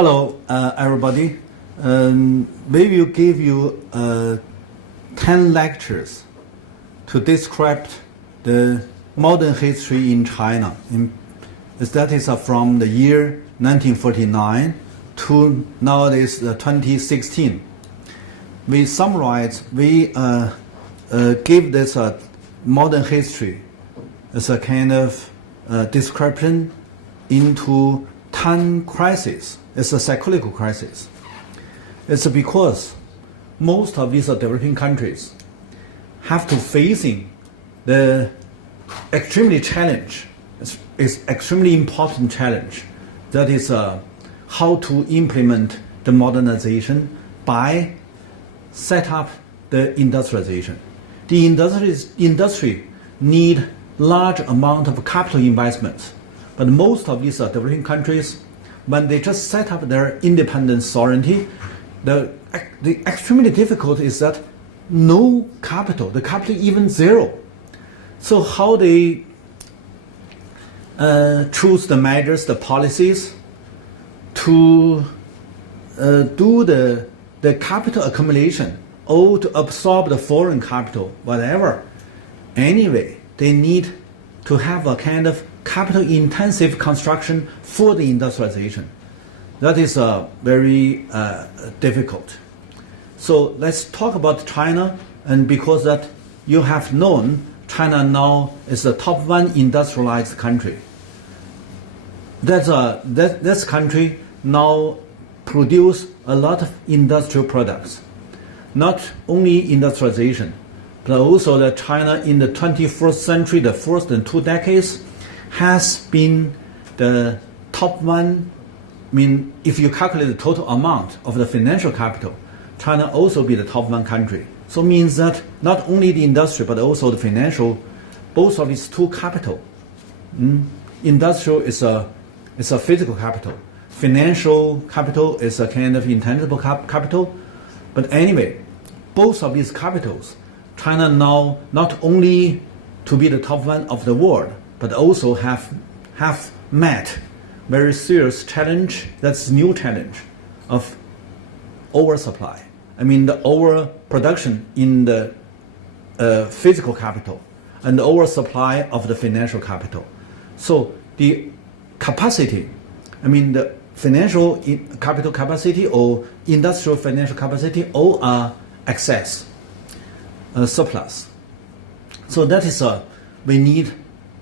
Hello, everybody. We will give you 10 lectures to describe the modern history in China. That is from the year 1949 to nowadays 2016. We summarize, we give this modern history as a kind of description into 10 crises. It's a cyclical crisis. It's because most of these developing countries have to facing the extremely challenge. It's extremely important challenge. That is how to implement the modernization by set up the industrialization. The industry need large amount of capital investments, but most of these developing countries, when they just set up their independent sovereignty, the extremely difficult is that no capital, the capital even zero. So how they choose the measures, the policies to do the capital accumulation or to absorb the foreign capital, whatever. Anyway, they need to have a kind of capital-intensive construction for the industrialization. That is very difficult. So let's talk about China, and because that you have known, China now is the top one industrialized country. This country now produce a lot of industrial products. Not only industrialization, but also that China in the 21st century, the first and 2 decades, has been the top one. I mean, if you calculate the total amount of the financial capital, China also be the top one country. So it means that not only the industry, but also the financial, both of these two capital. Industrial is a physical capital. Financial capital is a kind of intangible capital. But anyway, both of these capitals, China now not only to be the top one of the world, but also have met very serious challenge, that's new challenge of oversupply. I mean the overproduction in the physical capital and the oversupply of the financial capital. So the capacity, I mean the financial capital capacity or industrial financial capacity all are excess, surplus. So that is we need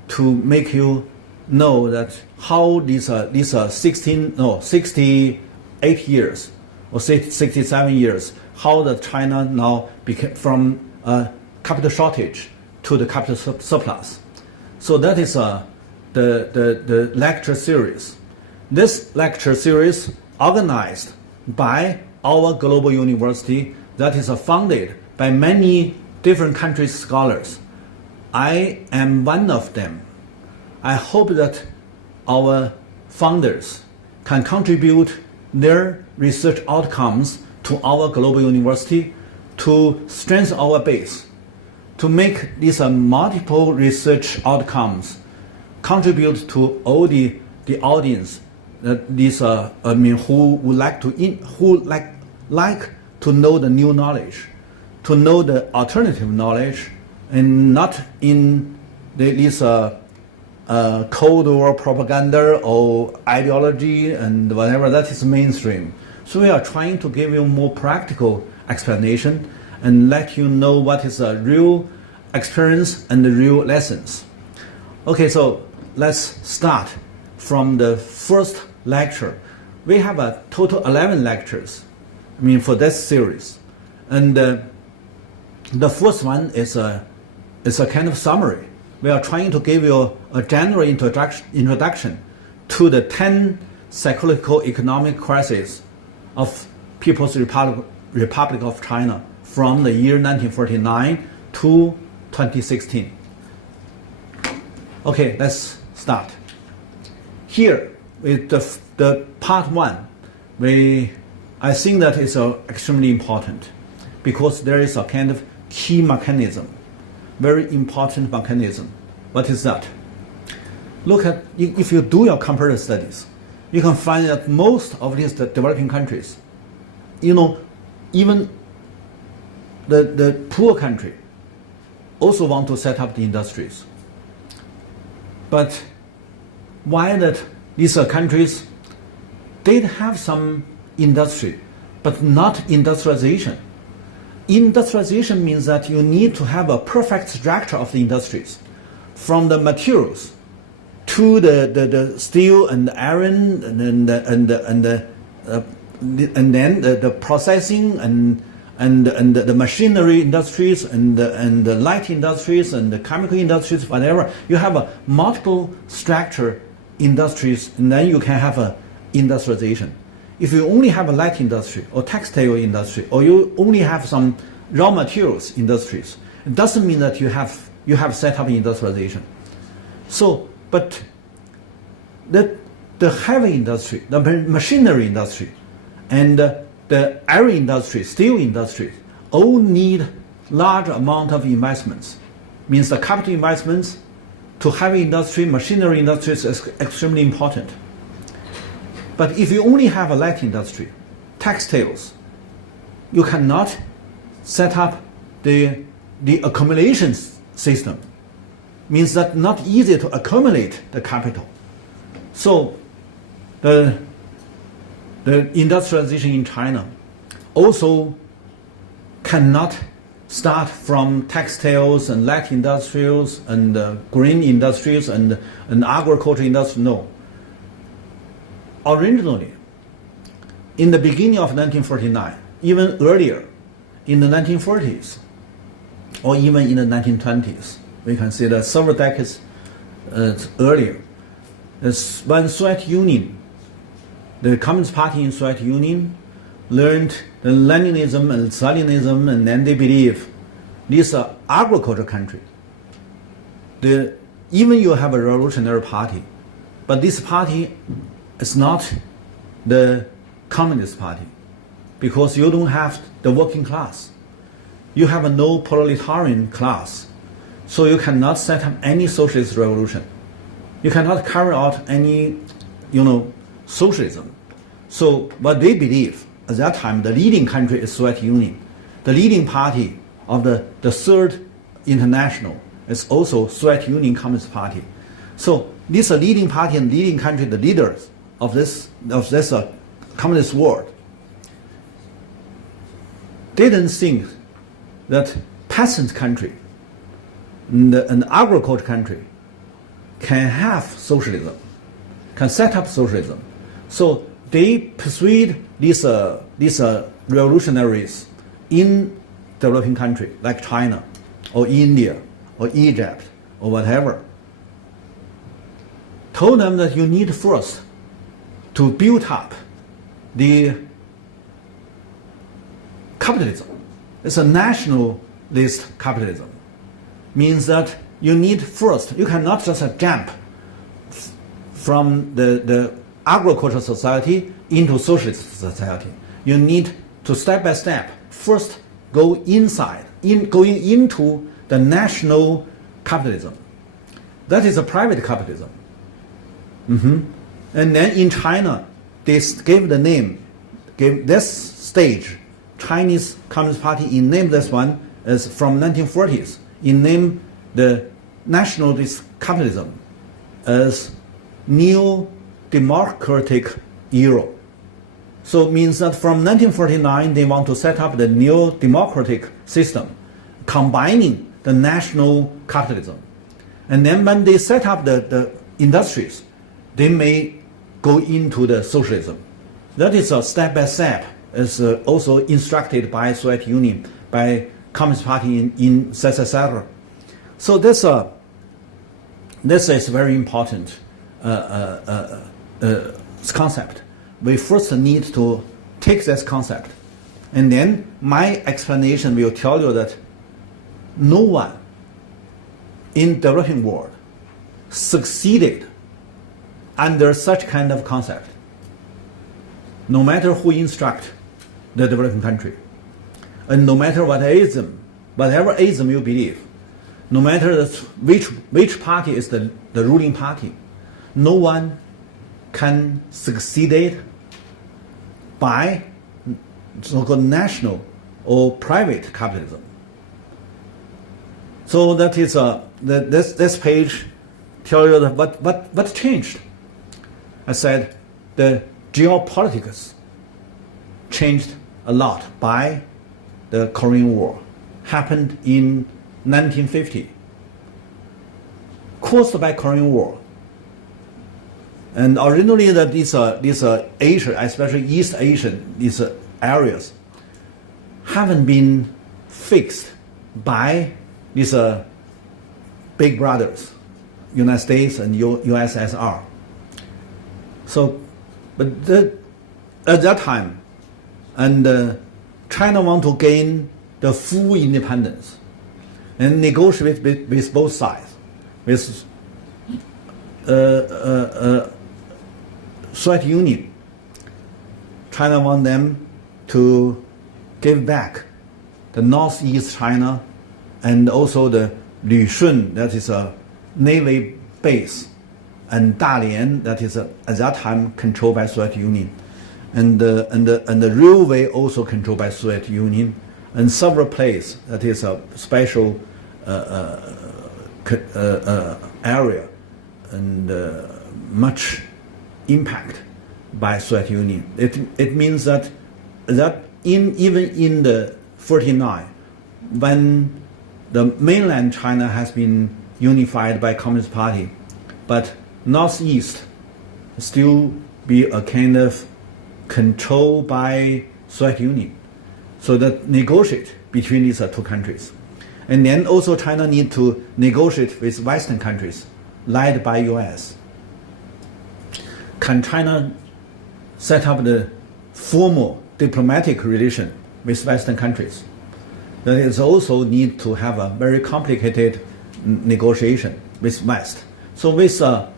to make you know that how these 68 years or 67 years, how the China now became from capital shortage to the capital surplus. So that is the lecture series. This lecture series organized by our global university that is funded by many different countries' scholars. I am one of them. I hope that our founders can contribute their research outcomes to our global university to strengthen our base, to make these multiple research outcomes contribute to all the audience that these who would like to know the new knowledge, to know the alternative knowledge, and not in this Cold War propaganda or ideology and whatever that is mainstream. So we are trying to give you more practical explanation and let you know what is a real experience and the real lessons. Okay, so let's start from the first lecture. We have a total 11 lectures, I mean, for this series. And the first one is a kind of summary. We are trying to give you a general introduction to the 10 cyclical economic crises of People's Republic of China from the year 1949 to 2016. Okay, let's start. Here with the part 1, I think that is extremely important because there is a kind of key mechanism, very important mechanism. What is that? Look at, if you do your comparative studies, you can find that most of these developing countries, even the poor country also want to set up the industries. But why that these countries did have some industry, but not industrialization? Industrialization means that you need to have a perfect structure of the industries, from the materials to the steel and the iron and then the processing and the machinery industries and the light industries and the chemical industries, whatever. You have a multiple structure industries, and then you can have a industrialization. If you only have a light industry or textile industry, or you only have some raw materials industries, it doesn't mean that you have set up industrialization. So, but the heavy industry, the machinery industry, and the iron industry, steel industry, all need large amount of investments. Means the capital investments to heavy industry, machinery industries is extremely important. But if you only have a light industry, textiles, you cannot set up the accumulation system. Means that not easy to accumulate the capital. So the industrialization in China also cannot start from textiles and light industrials and green industries and agriculture industry. No. Originally, in the beginning of 1949, even earlier, in the 1940s, or even in the 1920s, we can see that several decades earlier, when Soviet Union, the Communist Party in Soviet Union, learned the Leninism and Stalinism, and then they believe this agriculture country. Even you have a revolutionary party, but this party is not the Communist Party, because you don't have the working class. You have no proletarian class, so you cannot set up any socialist revolution. You cannot carry out any, socialism. So what they believe at that time, the leading country is Soviet Union. The leading party of the Third International is also Soviet Union Communist Party. So this leading party and leading country, the leaders of this communist world, didn't think that peasant country and an agriculture country can have socialism, can set up socialism. So they persuade these revolutionaries in developing country like China or India or Egypt or whatever, told them that you need first to build up the capitalism. It's a nationalist capitalism. Means that you need first, you cannot just jump from the agricultural society into socialist society. You need to step by step first go inside, going into the national capitalism. That is a private capitalism. And then in China, they gave this stage, Chinese Communist Party, in name this one as from 1940s, in name the nationalist capitalism as neo-democratic era. So it means that from 1949 they want to set up the neo-democratic system, combining the national capitalism. And then when they set up the industries, they may go into the socialism. That is a step by step, as also instructed by Soviet Union, by Communist Party in SSSR. So this is very important concept. We first need to take this concept, and then my explanation will tell you that no one in developing world succeeded under such kind of concept, no matter who instruct the developing country, and no matter whatever ism you believe, no matter which party is the ruling party, no one can succeed by so-called national or private capitalism. So that is this page tells you what changed. I said the geopolitics changed a lot by the Korean War. Happened in 1950, caused by Korean War. And originally these Asia, especially East Asian, these areas, haven't been fixed by these big brothers, United States and USSR. So, but at that time, and China want to gain the full independence and negotiate with both sides, with Soviet Union. China want them to give back the Northeast China and also the Lushun, that is a Navy base, and Dalian, that is at that time controlled by Soviet Union, and the railway also controlled by Soviet Union, and several places that is a special area and much impact by Soviet Union. It means that even in the 49, when the mainland China has been unified by Communist Party, but Northeast still be a kind of control by Soviet Union. So that negotiate between these two countries. And then also China need to negotiate with Western countries, led by US. Can China set up the formal diplomatic relation with Western countries? That is also need to have a very complicated negotiation with West. So with a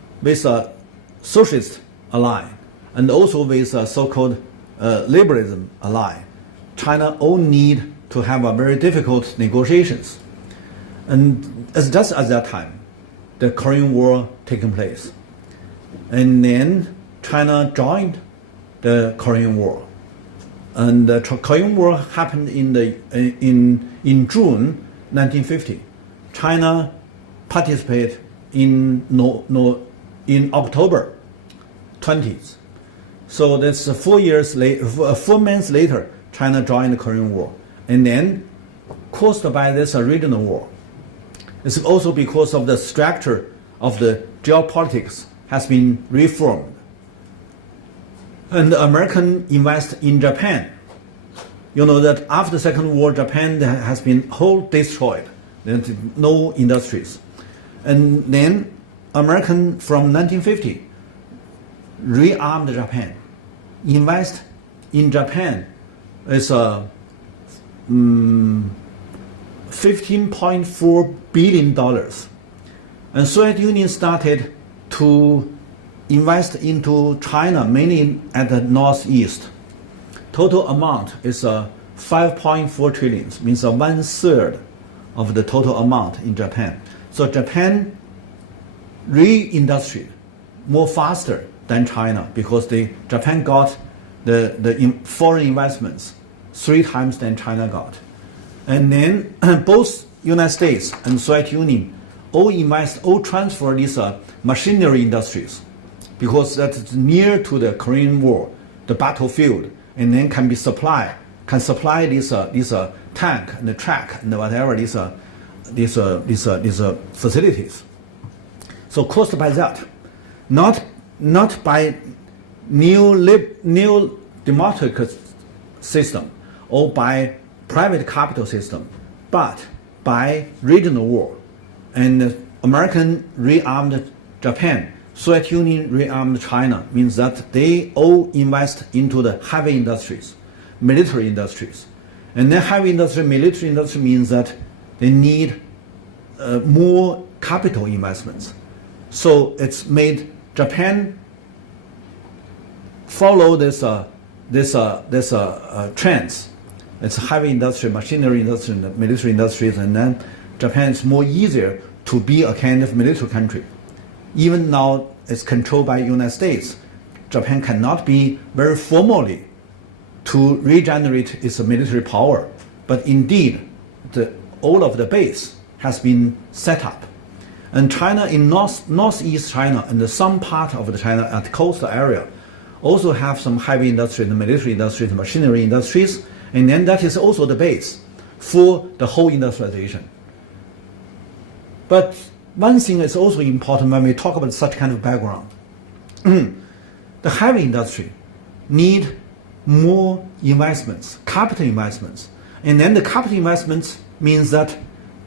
socialist ally and also with a so-called liberalism ally, China all need to have a very difficult negotiations. And just at that time, the Korean War taking place. And then China joined the Korean War. And the Korean War happened in June 1950. China participated in October 20th. So that's 4 months later, China joined the Korean War. And then caused by this regional war. It's also because of the structure of the geopolitics has been reformed. And the American invest in Japan. You know that after the Second War, Japan has been whole destroyed. There's no industries. And then American from 1950 rearmed Japan. Invest in Japan is $15.4 billion. And Soviet Union started to invest into China, mainly at the northeast. Total amount is 5.4 trillion, means 1/3 of the total amount in Japan. So Japan re-industry more faster than China because Japan got the foreign investments 3 times than China got. And then both United States and Soviet Union all transfer these machinery industries because that's near to the Korean War, the battlefield, and then can supply these tank and the track and whatever these facilities. So caused by that, not by new democratic system or by private capital system, but by regional war. And American rearmed Japan, Soviet Union rearmed China, means that they all invest into the heavy industries, military industries. And then heavy industry, military industry means that they need more capital investments. So it's made Japan follow this trends. It's heavy industry, machinery industry, military industries, and then Japan is more easier to be a kind of military country. Even now it's controlled by United States. Japan cannot be very formally to regenerate its military power, but indeed all of the base has been set up. And China in northeast China and some part of the China at coastal area also have some heavy industry, the military industries, machinery industries, and then that is also the base for the whole industrialization. But one thing is also important when we talk about such kind of background. The heavy industry need more investments, capital investments. And then the capital investments means that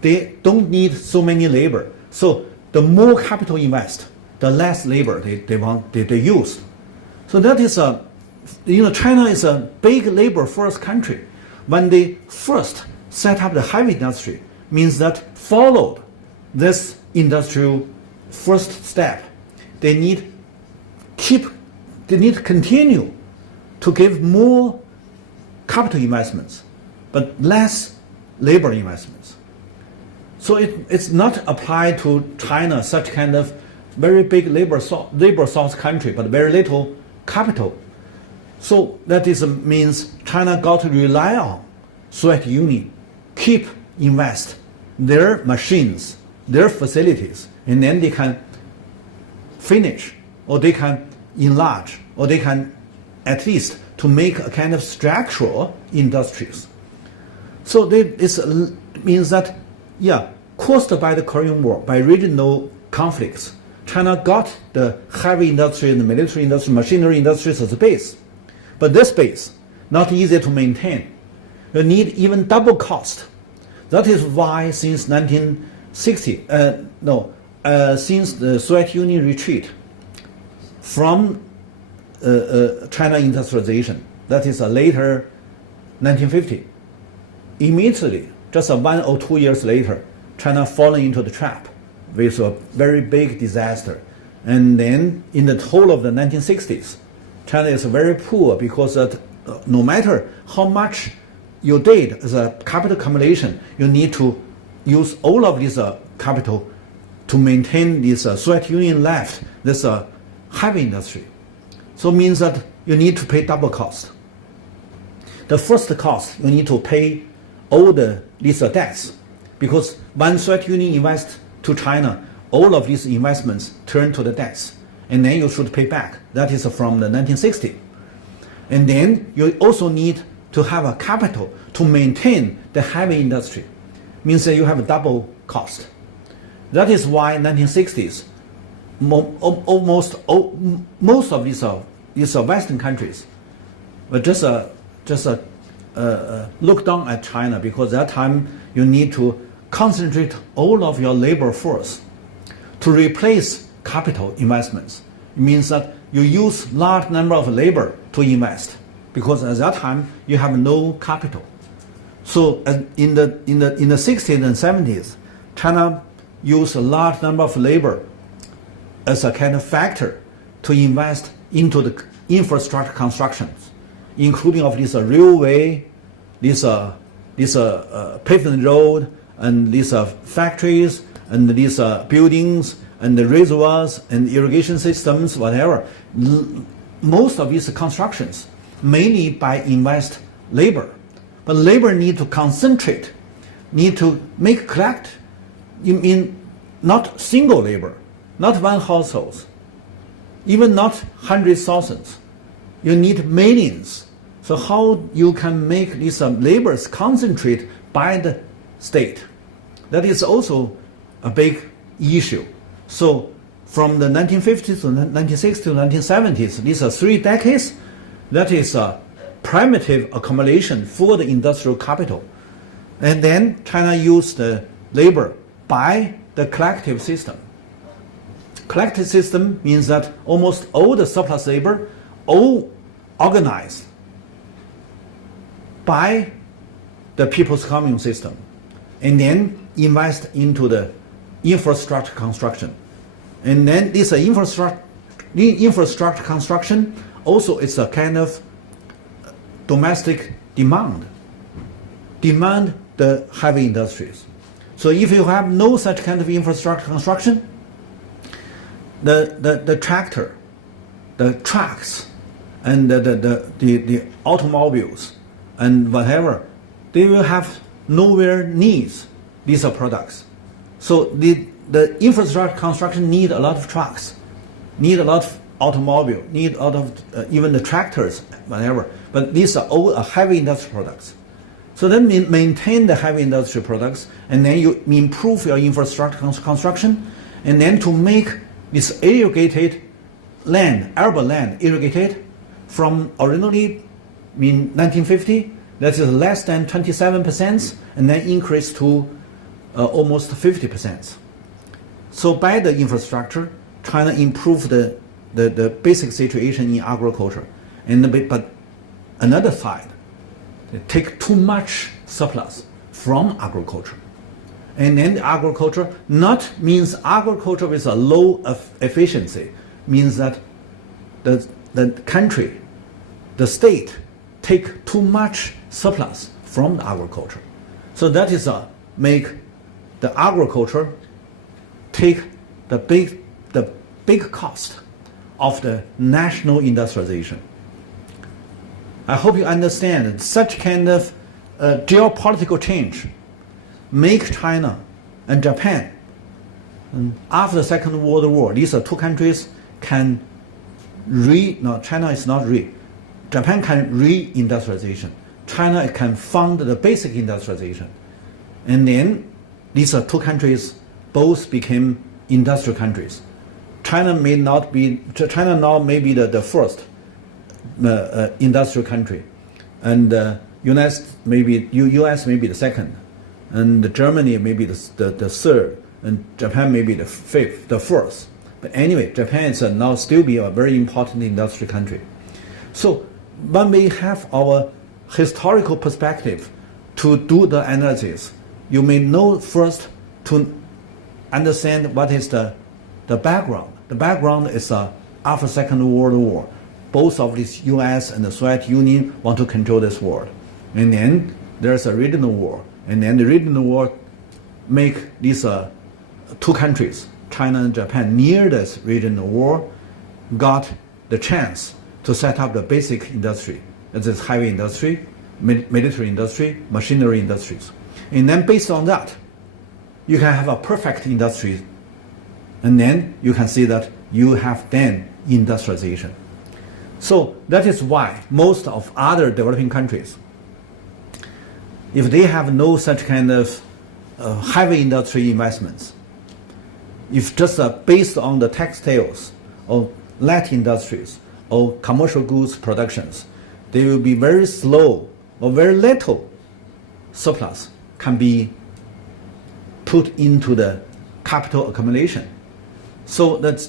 they don't need so many labor. So the more capital invest, the less labor they use. So that is China is a big labor first country. When they first set up the heavy industry, means that followed this industrial first step, they need to continue to give more capital investments, but less labor investments. So it's not applied to China, such kind of very big labor source country, but very little capital. So that means China got to rely on Soviet Union, keep invest their machines, their facilities, and then they can finish, or they can enlarge, or they can at least to make a kind of structural industries. So this means that, caused by the Korean War, by regional conflicts, China got the heavy industry and the military industry, machinery industries as a base. But this base, not easy to maintain. You need even double cost. That is why since 1960, since the Soviet Union retreat from China industrialization, that is later 1950, immediately, just 1 or 2 years later, China falling into the trap with a very big disaster. And then in the whole of the 1960s, China is very poor because no matter how much you did as a capital accumulation, you need to use all of this capital to maintain this Soviet Union left, this heavy industry. So it means that you need to pay double cost. The first cost, you need to pay all these debts, because when Soviet Union invests to China, all of these investments turn to the debts, and then you should pay back. That is from the 1960. And then you also need to have a capital to maintain the heavy industry. Means that you have a double cost. That is why 1960s, most of these Western countries were just look down at China, because that time you need to concentrate all of your labor force to replace capital investments. It means that you use large number of labor to invest, because at that time you have no capital. So in the 60s and 70s, China used a large number of labor as a kind of factor to invest into the infrastructure constructions, including of this railway, this pavement road, and these factories, and these buildings, and the reservoirs, and irrigation systems, whatever. Most of these constructions mainly by invest labor. But labor need to concentrate, need to collect, in not single labor, not one household, even not hundreds, thousands. You need millions. So how you can make these labors concentrate by the state? That is also a big issue. So from the 1950s to 1960s to 1970s, these are 3 decades. That is a primitive accumulation for the industrial capital. And then China used the labor by the collective system. Collective system means that almost all the surplus labor, all organized by the people's commune system, and then invest into the infrastructure construction. And then this infrastructure construction also is a kind of domestic demand the heavy industries. So if you have no such kind of infrastructure construction, the tractor, the trucks and the automobiles and whatever, they will have nowhere needs these are products. So the infrastructure construction need a lot of trucks, need a lot of automobile, need a lot of even the tractors, whatever. But these are all heavy industrial products. So then maintain the heavy industrial products, and then you improve your infrastructure construction, and then to make this irrigated land, arable land, irrigated from originally in 1950, that is less than 27%, and then increase to almost 50%. So by the infrastructure, China improved the basic situation in agriculture. But another side, they take too much surplus from agriculture. And then the agriculture not means agriculture with a low efficiency, means that the country, the state, take too much surplus from the agriculture. So that is make the agriculture take the big cost of the national industrialization. I hope you understand that such kind of geopolitical change make China and Japan, and after the Second World War, these are two countries can China is not Japan can re-industrialization. China can fund the basic industrialization. And then these are two countries both became industrial countries. China now may be the first industrial country, and US may be the second, and Germany may be the third, and Japan may be the first. But anyway, Japan is now still be a very important industrial country. So when we have our historical perspective to do the analysis, you may know first to understand what is the background. The background is after Second World War. Both of these US and the Soviet Union want to control this world. And then there's a regional war. And then the regional war make these two countries, China and Japan, near this regional war, got the chance to set up the basic industry. That is heavy industry, military industry, machinery industries. And then based on that, you can have a perfect industry. And then you can see that you have then industrialization. So that is why most of other developing countries, if they have no such kind of heavy industry investments, if just based on the textiles or light industries or commercial goods productions, they will be very slow or very little surplus can be put into the capital accumulation. So that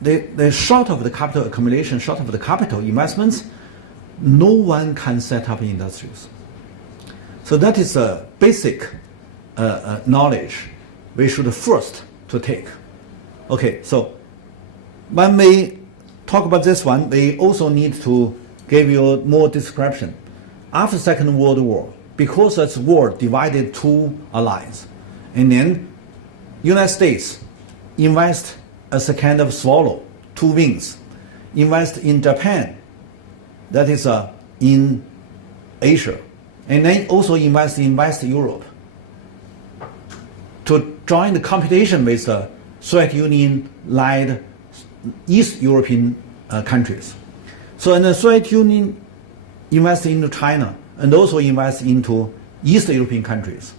they're short of the capital accumulation, short of the capital investments, no one can set up industries. So that is a basic knowledge we should first to take. Okay, so when we talk about this one, we also need to give you more description. After Second World War, because this war divided two allies, and then United States invest as a kind of swallow, two wings, invest in Japan, that is in Asia, and then also invest in West Europe to join the competition with the Soviet Union-led East European countries. So and the Soviet Union invest into China and also invest into East European countries,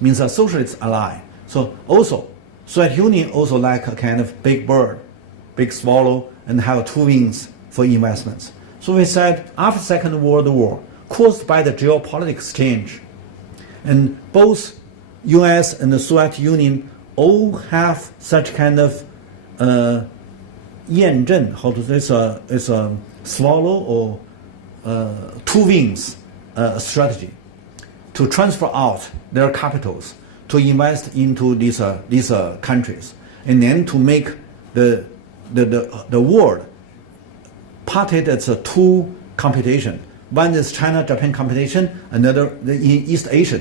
means a socialist ally. So also Soviet Union also like a kind of big bird, big swallow, and have two wings for investments. So we said after Second World War, caused by the geopolitics change, and both US and the Soviet Union all have such kind of 验证, how to say, it's a swallow or two wings strategy to transfer out their capitals to invest into these countries, and then to make the world parted as a two competition. One is China-Japan competition, another in East Asia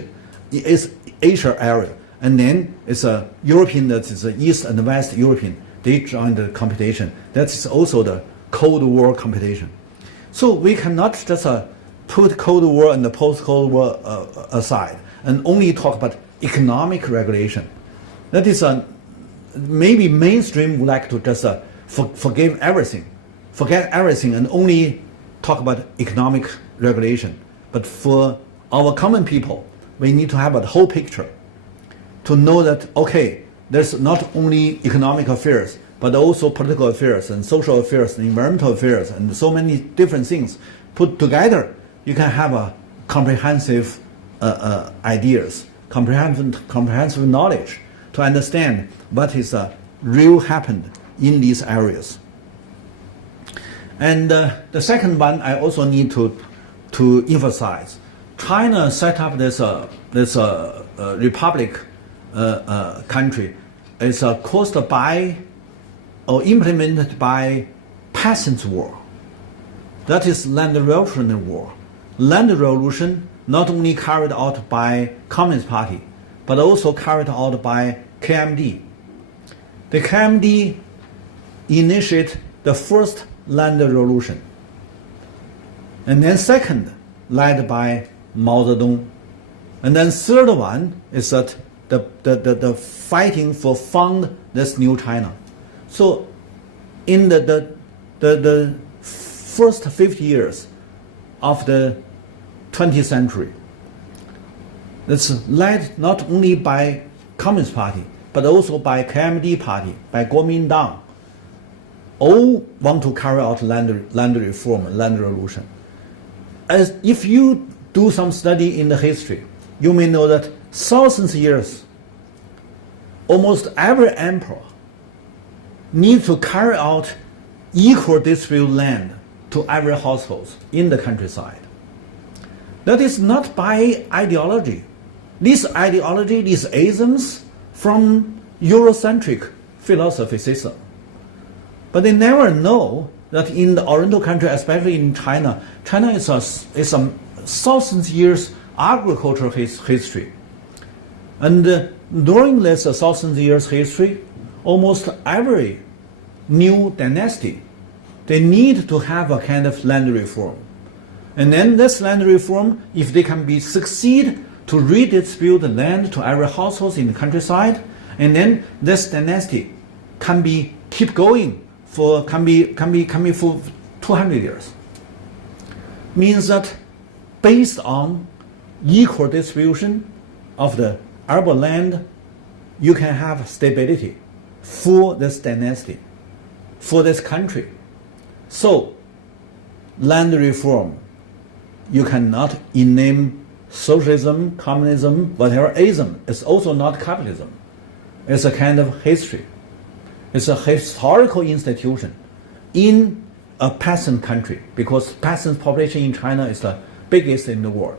area, and then it's a European, that is a East and West European. They join the competition. That is also the Cold War competition. So we cannot just put Cold War and the post-Cold War aside and only talk about economic regulation. That is maybe mainstream would like to just forget everything and only talk about economic regulation. But for our common people, we need to have a whole picture to know that, okay, there's not only economic affairs, but also political affairs and social affairs and environmental affairs and so many different things put together. You can have a comprehensive ideas, comprehensive knowledge to understand what is real happened in these areas. And the second one I also need to emphasize. China set up this republic country. It's caused by or implemented by peasants' war. That is land revolutionary war. Land revolution not only carried out by Communist Party, but also carried out by KMT. The KMT initiated the first land revolution, and then second, led by Mao Zedong, and then third one is that the fighting for found this new China. So, in the first 50 years of the 20th century, it's led not only by Communist Party, but also by KMT Party, by Kuomintang. All want to carry out land reform, land revolution. As if you do some study in the history, you may know that thousands of years, almost every emperor needs to carry out equal distribute land to every household in the countryside. That is not by ideology. This ideology, these isms from Eurocentric philosophy system. But they never know that in the Oriental country, especially in China, China is a thousands years agricultural history. And during this thousands years history, almost every new dynasty, they need to have a kind of land reform. And then this land reform, if they can succeed to redistribute the land to every household in the countryside, and then this dynasty can keep going for 200 years. Means that based on equal distribution of the urban land, you can have stability for this dynasty, for this country. So, land reform, you cannot name socialism, communism, whatever ism. It's also not capitalism. It's a kind of history. It's a historical institution in a peasant country, because peasant population in China is the biggest in the world.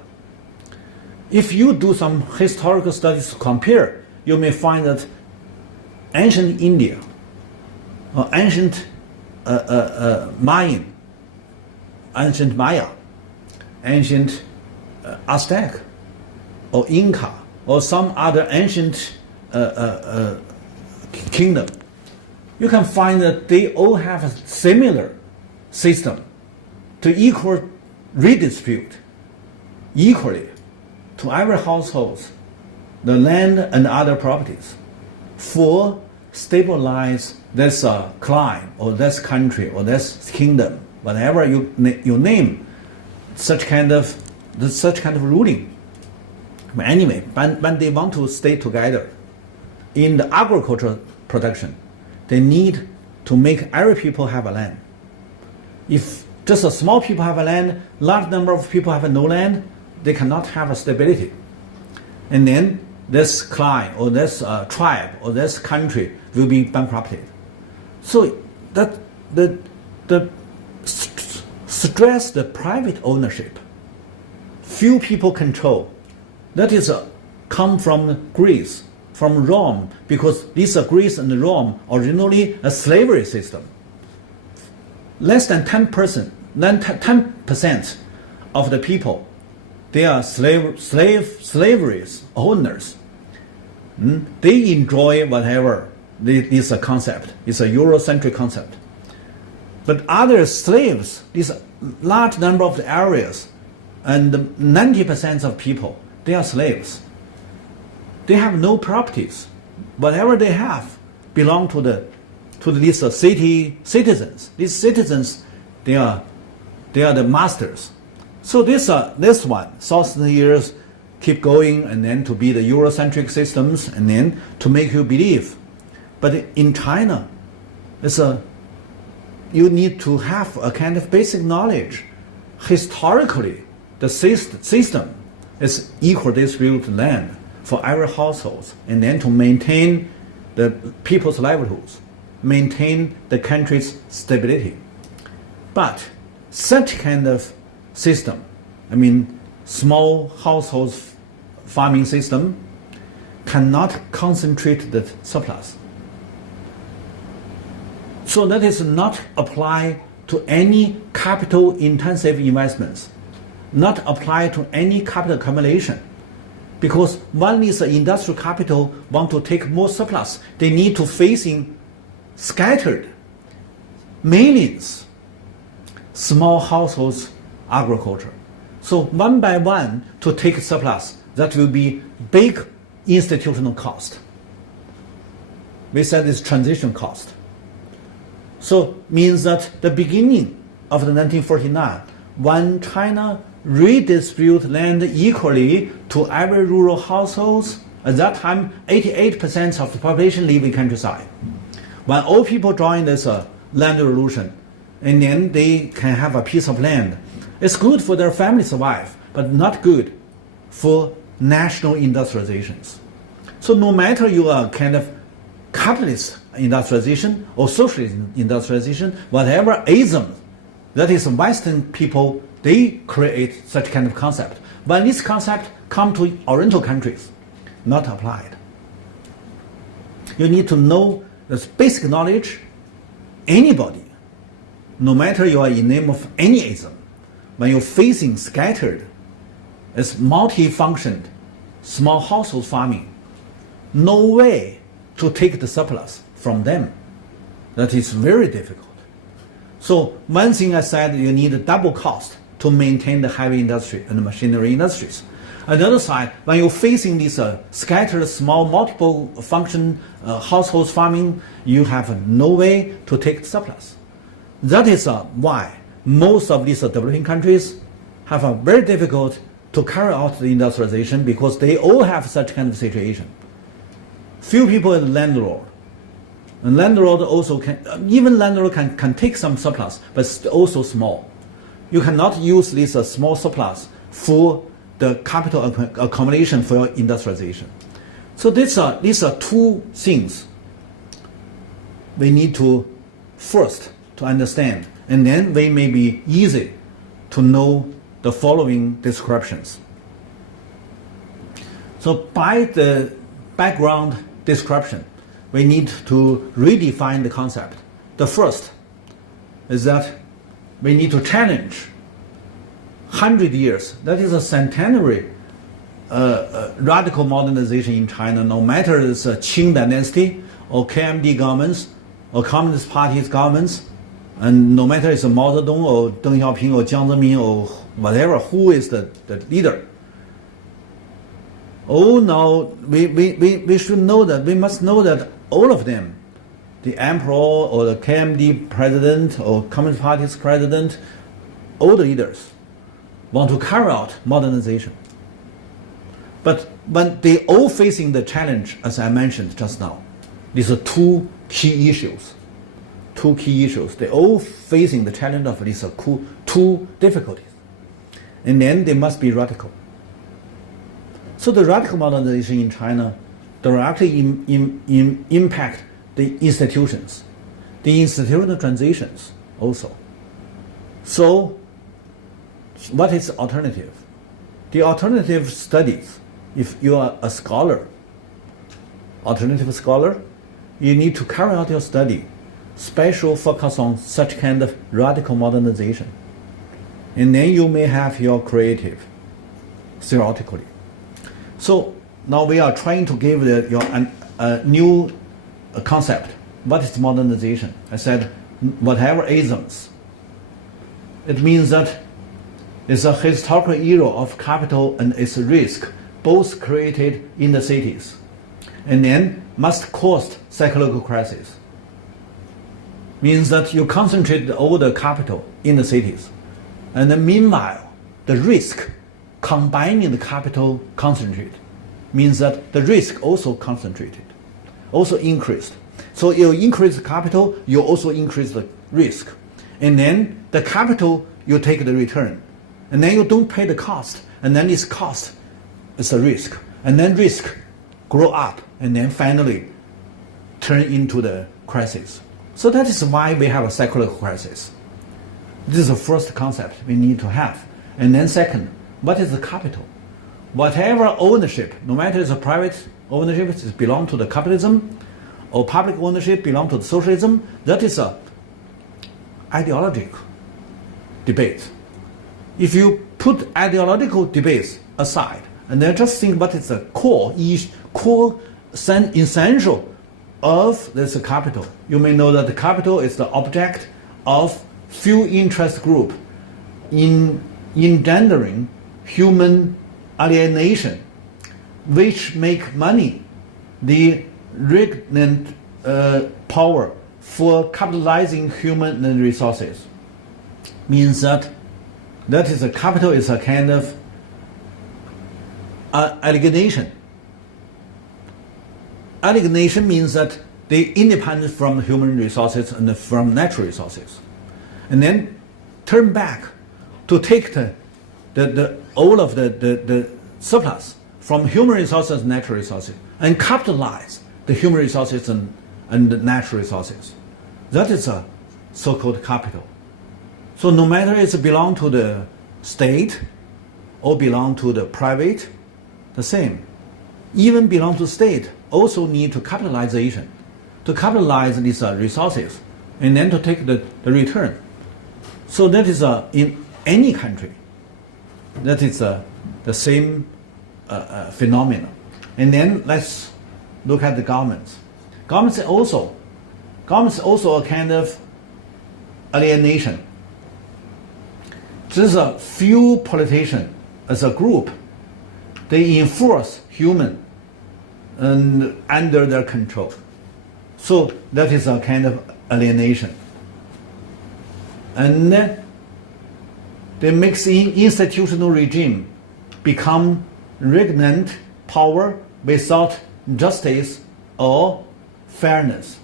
If you do some historical studies to compare, you may find that ancient India, or ancient Mayan, ancient Maya, ancient Aztec, or Inca, or some other ancient kingdom, you can find that they all have a similar system to equal redistribute equally to every household the land and other properties for stabilize this clan or this country or this kingdom, whatever you name, such kind of ruling. But anyway, when they want to stay together in the agricultural production, they need to make every people have a land. If just a small people have a land, large number of people have no land, they cannot have a stability. And then this clan or this tribe or this country will be bankrupted. So that the stress the private ownership, few people control. That is come from Greece, from Rome, because these are Greece and Rome originally a slavery system. Less than 10% of the people, they are slavery owners. They enjoy whatever this concept. It's a Eurocentric concept. But other slaves, this large number of the areas, and 90% of people, they are slaves. They have no properties. Whatever they have belong to these city citizens. These citizens, they are the masters. So this one, 1,000 years, keep going, and then to be the Eurocentric systems, and then to make you believe. But in China, you need to have a kind of basic knowledge. Historically, the system is equal distributed land for every household, and then to maintain the people's livelihoods, maintain the country's stability. But such kind of system, small household farming system, cannot concentrate the surplus. So that is not apply to any capital intensive investments, not apply to any capital accumulation. Because when these industrial capital want to take more surplus, they need to facing scattered millions small households agriculture. So one by one to take surplus, that will be big institutional cost. We said it's transition cost. So means that the beginning of the 1949, when China redistribute land equally to every rural households, at that time 88% of the population live in countryside. When all people join this land revolution, and then they can have a piece of land, it's good for their family survive, but not good for national industrializations. So no matter you are kind of capitalist industrialization or socialist industrialization, whatever ism, that is Western people, they create such kind of concept. When this concept come to Oriental countries, not applied. You need to know this basic knowledge. Anybody, no matter you are in name of any ism, when you're facing scattered, it's multi-functioned, small household farming, no way to take the surplus from them. That is very difficult. So one thing I said, you need a double cost to maintain the heavy industry and the machinery industries. On the other side, when you're facing these scattered small multiple function household farming, you have no way to take the surplus. That is why most of these developing countries have a very difficult to carry out the industrialization, because they all have such kind of situation. Few people are the landlord. And landlord also can, even landlord can take some surplus, but also small. You cannot use this small surplus for the capital accumulation for your industrialization. So these are two things we need to first to understand, and then they may be easy to know the following descriptions. So by the background description, we need to redefine the concept. The first is that we need to challenge 100 years, that is a centenary radical modernization in China, no matter it's a Qing dynasty or KMT governments or Communist Party's governments, and no matter it's a Mao Zedong or Deng Xiaoping or Jiang Zemin or whatever, who is the leader. Oh, now we should know that, we must know that all of them, the emperor or the KMT president or Communist Party's president, all the leaders want to carry out modernization. But when they all facing the challenge, as I mentioned just now, these are two key issues. They all facing the challenge of these two difficulties. And then they must be radical. So the radical modernization in China directly impact the institutions, the institutional transitions also. So what is the alternative? The alternative studies, if you are a scholar, alternative scholar, you need to carry out your study, special focus on such kind of radical modernization. And then you may have your creative, theoretically. So now we are trying to give a new concept. What is modernization? I said whatever isms. It means that it's a historical era of capital and its risk, both created in the cities, and then must cause psychological crisis. Means that you concentrate all the capital in the cities, and then meanwhile, the risk combining the capital concentrate means that the risk also concentrated, also increased. So you increase the capital, you also increase the risk. And then the capital, you take the return. And then you don't pay the cost. And then this cost is a risk. And then risk grow up and then finally turn into the crisis. So that is why we have a psychological crisis. This is the first concept we need to have. And then second, what is the capital? Whatever ownership, no matter it's a private ownership, it belongs to the capitalism, or public ownership belongs to the socialism, that is a ideological debate. If you put ideological debates aside and then just think what is the core essential of this capital, you may know that the capital is the object of few interest group in engendering human alienation, which make money the regnant power for capitalizing human resources. Means that is a capital is a kind of alienation. Alienation means that they independent from human resources and from natural resources, and then turn back to take all of the surplus from human resources and natural resources and capitalize the human resources and the natural resources. That is a so-called capital. So no matter it belong to the state or belong to the private, the same. Even belong to state also need to capitalization, to capitalize these resources and then to take the return. So that is in any country, that is the same phenomenon. And then let's look at the governments. Governments also a kind of alienation. There's a few politicians as a group, they enforce human and under their control. So that is a kind of alienation. And then they mix in institutional regime, become regnant power without justice or fairness.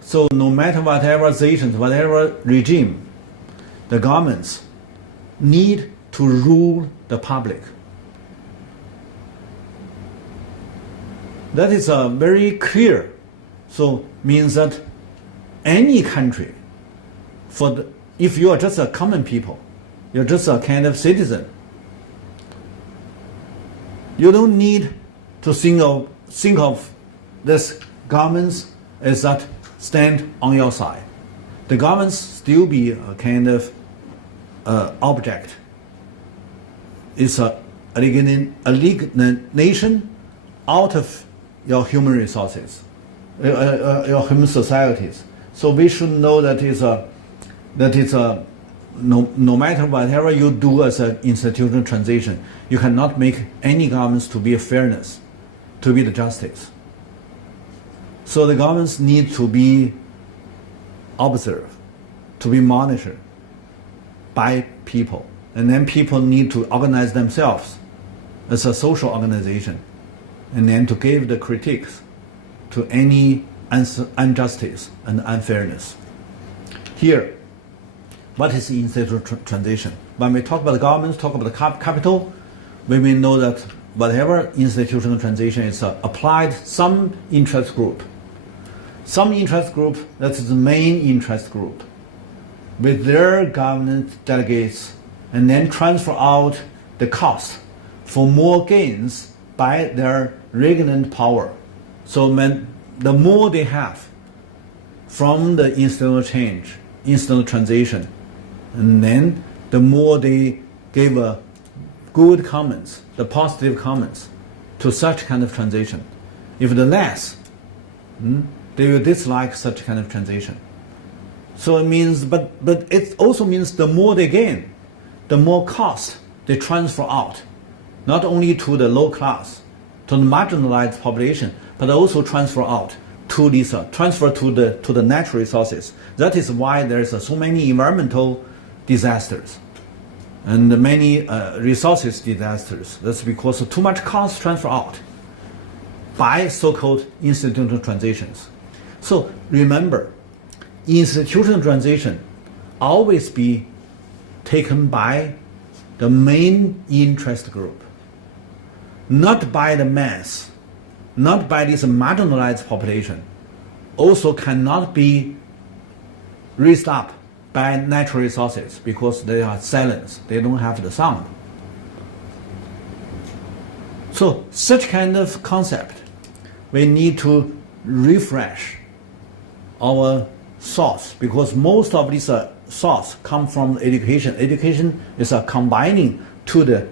So no matter whatever nations, whatever regime, the governments need to rule the public. That is very clear. So means that any country, if you are just a common people, you're just a kind of citizen, you don't need to think of this governments as that stand on your side. The governments still be a kind of object. It's a alienation out of your human resources, your human societies. So we should know that no matter whatever you do as an institutional transition, you cannot make any governments to be a fairness, to be the justice. So the governments need to be observed, to be monitored by people. And then people need to organize themselves as a social organization and then to give the critiques to any injustice and unfairness. Here, what is the institutional transition? When we talk about the governments, talk about the capital, we may know that whatever institutional transition is applied some interest group. Some interest group, that is the main interest group, with their government delegates, and then transfer out the cost for more gains by their regnant power. So the more they have from the institutional change, institutional transition, and then the more they give good comments, the positive comments to such kind of transition. If the less, they will dislike such kind of transition. So it means, but it also means the more they gain, the more cost they transfer out, not only to the low class, to the marginalized population, but also transfer out to these transfer to the natural resources. That is why there's so many environmental disasters and many resources disasters. That's because too much cost transfer out by so-called institutional transitions. So remember, institutional transition always be taken by the main interest group, not by the mass, not by this marginalized population, also cannot be raised up by natural resources because they are silenced, they don't have the sound. So such kind of concept, we need to refresh our source, because most of these source come from education. Education is combining to the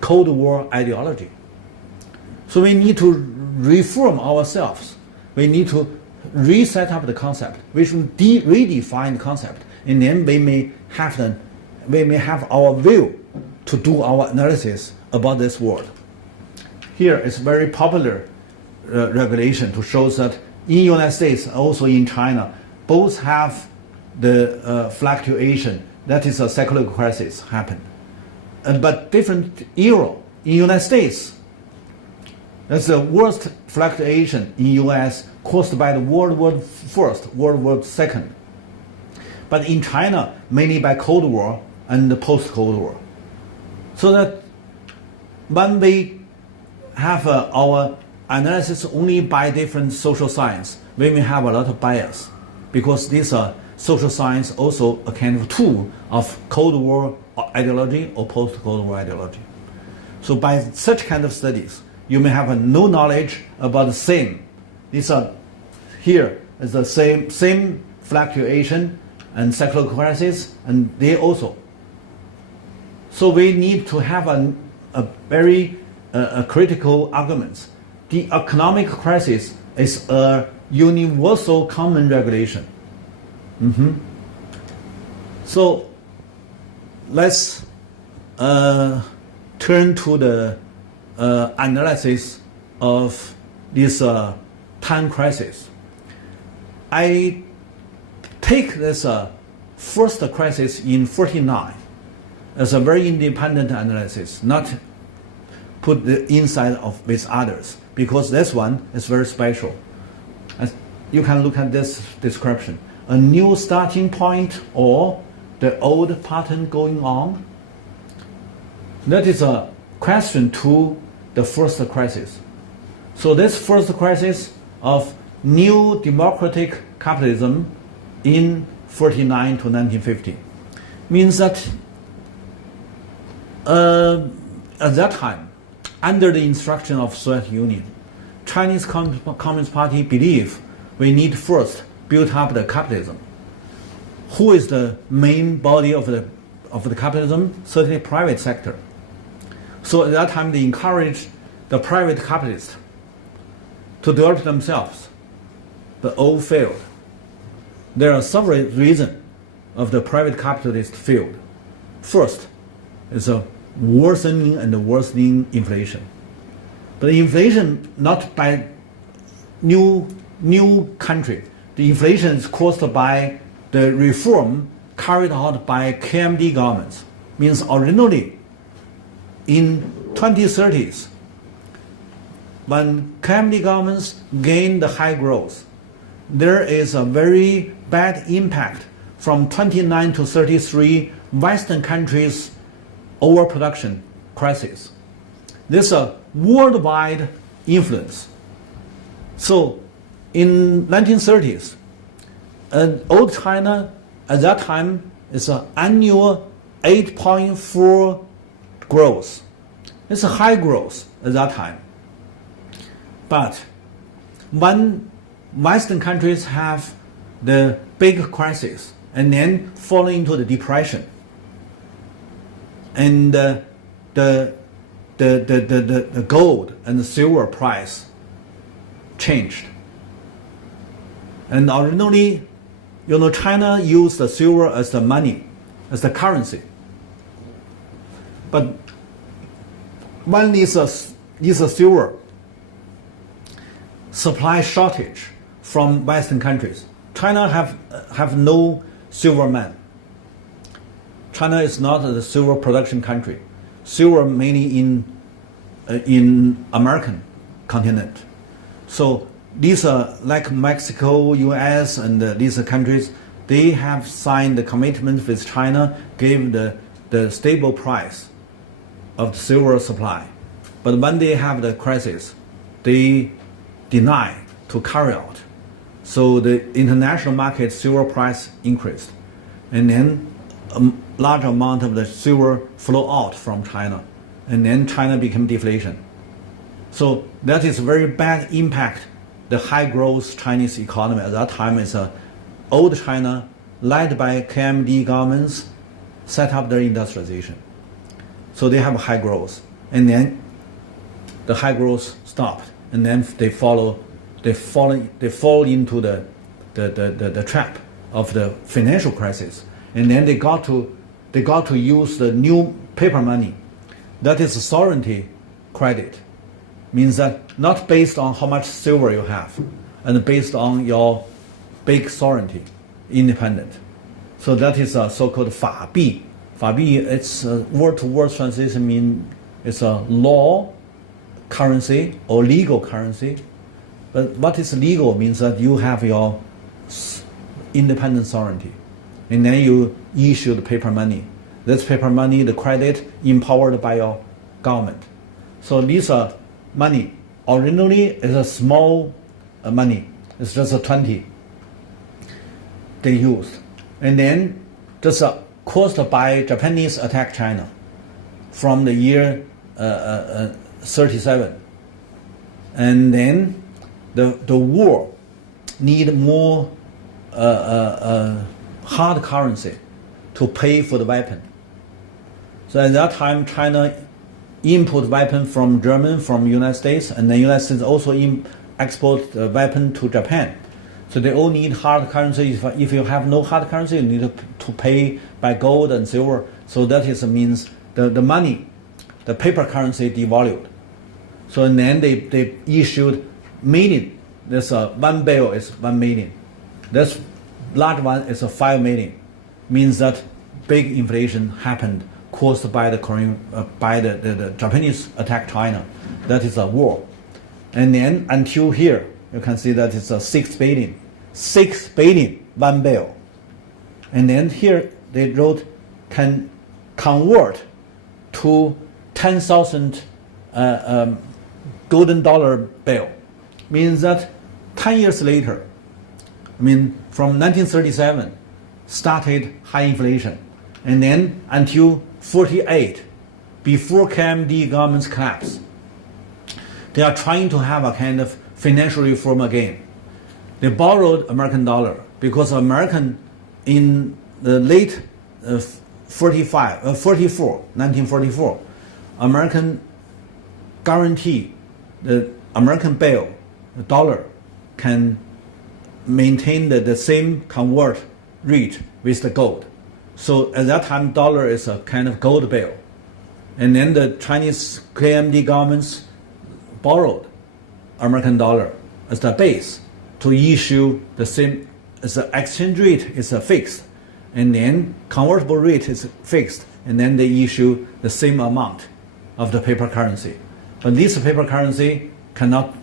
Cold War ideology. So we need to reform ourselves. We need to reset up the concept. We should redefine the concept, and then we may have our view to do our analysis about this world. Here is very popular regulation to show that in the United States, also in China, both have the fluctuation, that is a secular crisis happened. But different era. In the United States, that's the worst fluctuation in the US caused by the World War I, World War II. But in China, mainly by Cold War and the post-Cold War. So that when we have our analysis only by different social science, we may have a lot of bias, because these social science also a kind of tool of Cold War ideology or post-Cold War ideology. So by such kind of studies, you may have no knowledge about the same. These are here is the same fluctuation and secular crisis, and they also. So we need to have a very critical arguments. The economic crisis is a universal common regulation. So let's turn to the analysis of this time crisis. I take this first crisis in 1949 as a very independent analysis, not put the inside of with others, because this one is very special. As you can look at this description. A new starting point or the old pattern going on. That is a question to the first crisis. So this first crisis of new democratic capitalism in 1949 to 1950 means that at that time, under the instruction of Soviet Union, Chinese Communist Party believe we need first build up the capitalism. Who is the main body of the capitalism? Certainly private sector. So at that time they encouraged the private capitalists to develop themselves, but all failed. There are several reasons of the private capitalist failed. First is a worsening and worsening inflation. But inflation not by new country. The inflation is caused by the reform carried out by KMT governments. Means originally in 2030s, when KMT governments gain the high growth, there is a very bad impact from 29 to 33 Western countries overproduction crisis. This is a worldwide influence. So in 1930s, old China at that time is an annual 8.4 growth. It's a high growth at that time. But when Western countries have the big crisis and then fall into the depression, and the gold and the silver price changed. And originally China used the silver as the money, as the currency. But when this silver supply shortage from Western countries, China have no silver mine. China is not a silver production country. Silver mainly in American continent. So these are like Mexico, US, and these countries. They have signed the commitment with China, gave the stable price of the silver supply. But when they have the crisis, they deny to carry out. So the international market silver price increased, and then a large amount of the silver flow out from China, and then China became deflation. So that is very bad impact. The high growth Chinese economy at that time is old China, led by KMT governments, set up their industrialization. So they have high growth, and then the high growth stopped, and then they fall into the trap of the financial crisis, and then they got to use the new paper money. That is sovereignty credit, means that not based on how much silver you have, and based on your big sovereignty, independent. So that is a so-called 法币. 法币, its word-to-word translation mean it's a law currency or legal currency. But what is legal means that you have your independent sovereignty, and then you issue the paper money. This paper money, the credit, empowered by your government. So these are money. Originally, it's a small money. It's just a 20 they used. And then just caused by Japanese attack China from the year 37. And then the war need more hard currency to pay for the weapon. So at that time, China import weapon from Germany, from United States, and the United States also export weapon to Japan. So they all need hard currency. If you have no hard currency, you need to pay by gold and silver. So that is means the money, the paper currency devalued. So and then they issued million. This 1 bill is 1 million. This large one is 5 million. Means that big inflation happened caused by the Japanese attack China. That is a war. And then until here, you can see that it's 6 billion. 6 billion, 1 bill. And then here they wrote can convert to 10,000 golden dollar bill. Means that 10 years later, from 1937, started high inflation. And then until 48, before KMT government's collapse, they are trying to have a kind of financial reform again. They borrowed American dollar because American in the late 1944, American guarantee the American bill, the dollar, can maintain the same convert rate with the gold. So at that time, dollar is a kind of gold bill. And then the Chinese KMT governments borrowed American dollar as the base to issue the same, as the exchange rate is fixed, and then convertible rate is fixed, and then they issue the same amount of the paper currency. But this paper currency cannot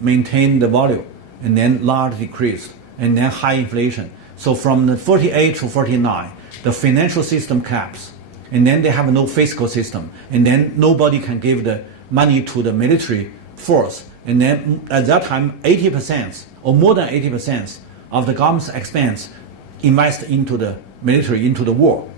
maintain the value, and then large decreased, and then high inflation. So from the 48 to 49, the financial system collapsed, and then they have no fiscal system, and then nobody can give the money to the military force. And then at that time, 80% or more than 80% of the government's expense invest into the military, into the war.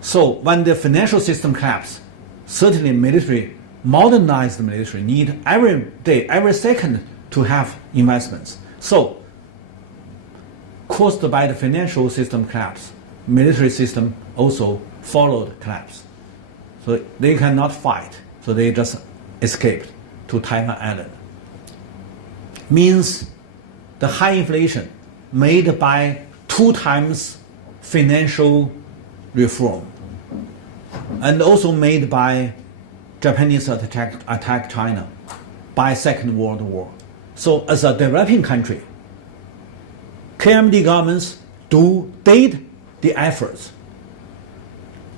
So when the financial system collapsed, certainly military, modernized military need every day, every second to have investments. So caused by the financial system collapse, military system also followed collapse. So they cannot fight, so they just escaped to Taiwan Island. Means the high inflation made by 2 times financial reform, and also made by Japanese attack China by Second World War. So as a developing country, KMT governments did the efforts,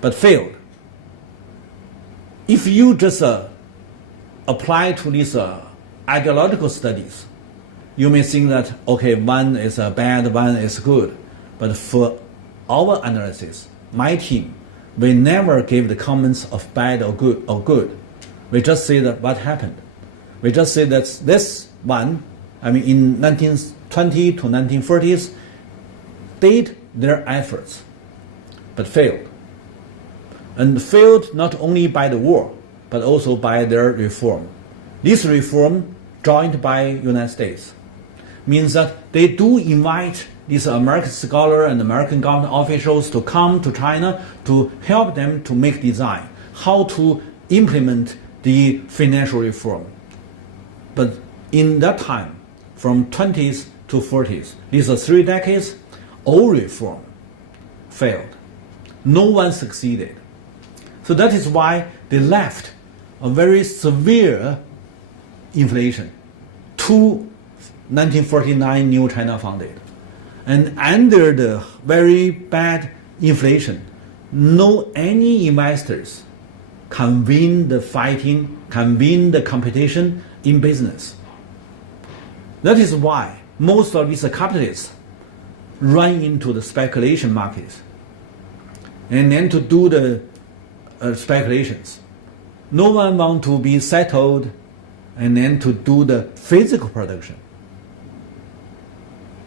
but failed. If you just apply to these ideological studies, you may think that, okay, one is bad, one is good. But for our analysis, my team, we never gave the comments of bad or good. We just say that what happened. We just say that this one, in 1920 to 1940s, did their efforts, but failed. And failed not only by the war, but also by their reform. This reform, joined by United States, means that they do invite these American scholars and American government officials to come to China to help them to make design, how to implement the financial reform. But in that time, from 20s to 40s, these are 3 decades, all reform failed. No one succeeded. So that is why they left a very severe inflation to 1949 New China founded. And under the very bad inflation, no any investors can win the fighting, can win the competition in business. That is why most of these capitalists run into the speculation market and then to do the speculations. No one wants to be settled and then to do the physical production.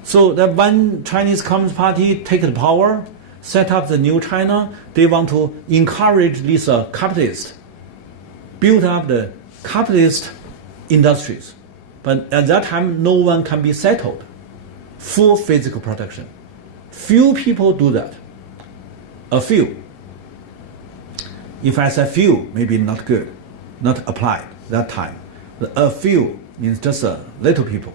So that when Chinese Communist Party take the power, set up the new China, they want to encourage these capitalists, build up the capitalist industries. But at that time, no one can be settled for physical production. Few people do that. A few. If I say few, maybe not good, not applied that time. But a few means just a little people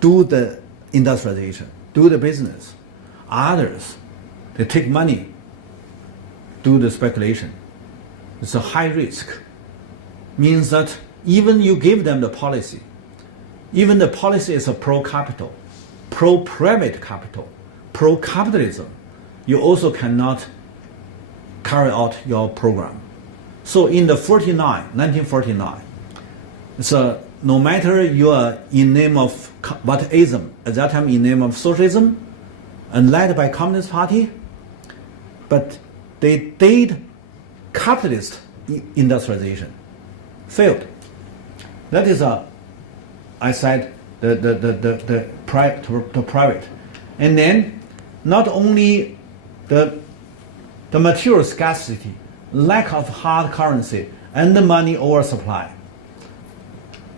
do the industrialization, do the business. Others, they take money, do the speculation. It's a high risk. Means that even you give them the policy, even the policy is a pro-capital, pro-private capital, pro-capitalism, you also cannot carry out your program. So in the 1949, so no matter you are in name of what ism, at that time in name of socialism, and led by Communist Party, but they did capitalist industrialization, failed. That is I said the private, and then not only the material scarcity, lack of hard currency, and the money oversupply.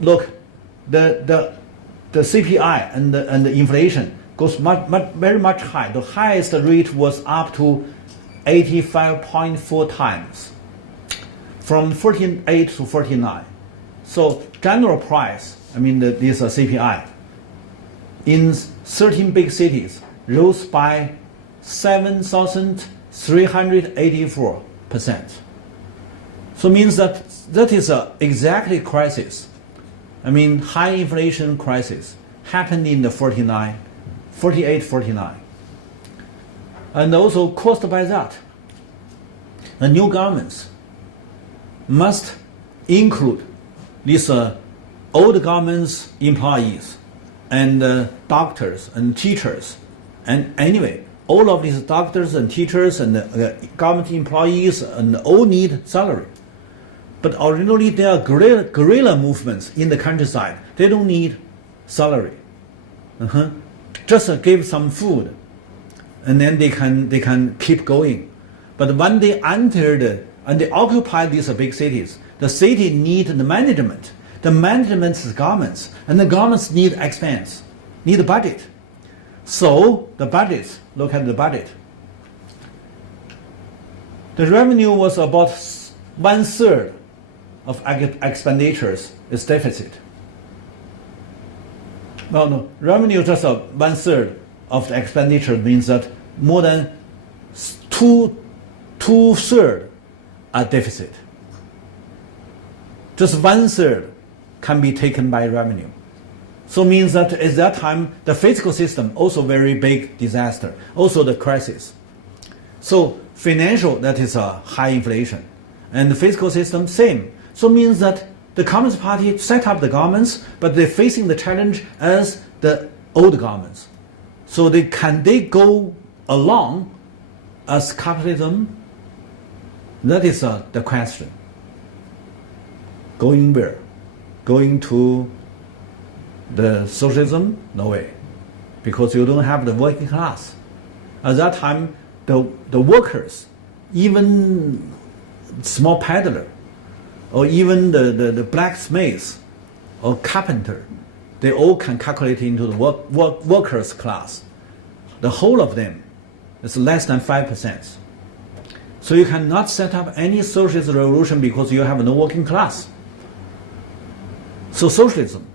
Look, the CPI and the inflation goes very much high. The highest rate was up to 85.4 times, from 48 to 49. So general price, this CPI, in 13 big cities rose by 7,384%. So means that is exactly crisis. High inflation crisis happened in the 48, 49. And also caused by that, the new governments must include these old government's employees and doctors and teachers. And anyway, all of these doctors and teachers and government employees and all need salary. But originally there are guerrilla movements in the countryside. They don't need salary. Just give some food, and then they can keep going. But when they entered and they occupy these big cities, the city need the management. The management is governments, and the governments need expense, need budget. So the budget, look at the budget. The revenue was about 1/3 of expenditures is deficit. No. Revenue just one third of the expenditure means that more than two thirds are deficit. Just one third can be taken by revenue. So means that at that time the physical system also very big disaster, also the crisis. So financial, that is a high inflation, and the physical system same. So means that the Communist Party set up the governments, but they're facing the challenge as the old governments. So they go along as capitalism? That is the question. Going where? Going to the socialism? No way, because you don't have the working class. At that time, the workers, even small peddler, or even the blacksmiths or carpenter, they all can calculate into the workers class. The whole of them is less than 5%. So you cannot set up any socialist revolution because you have no working class. So socialism,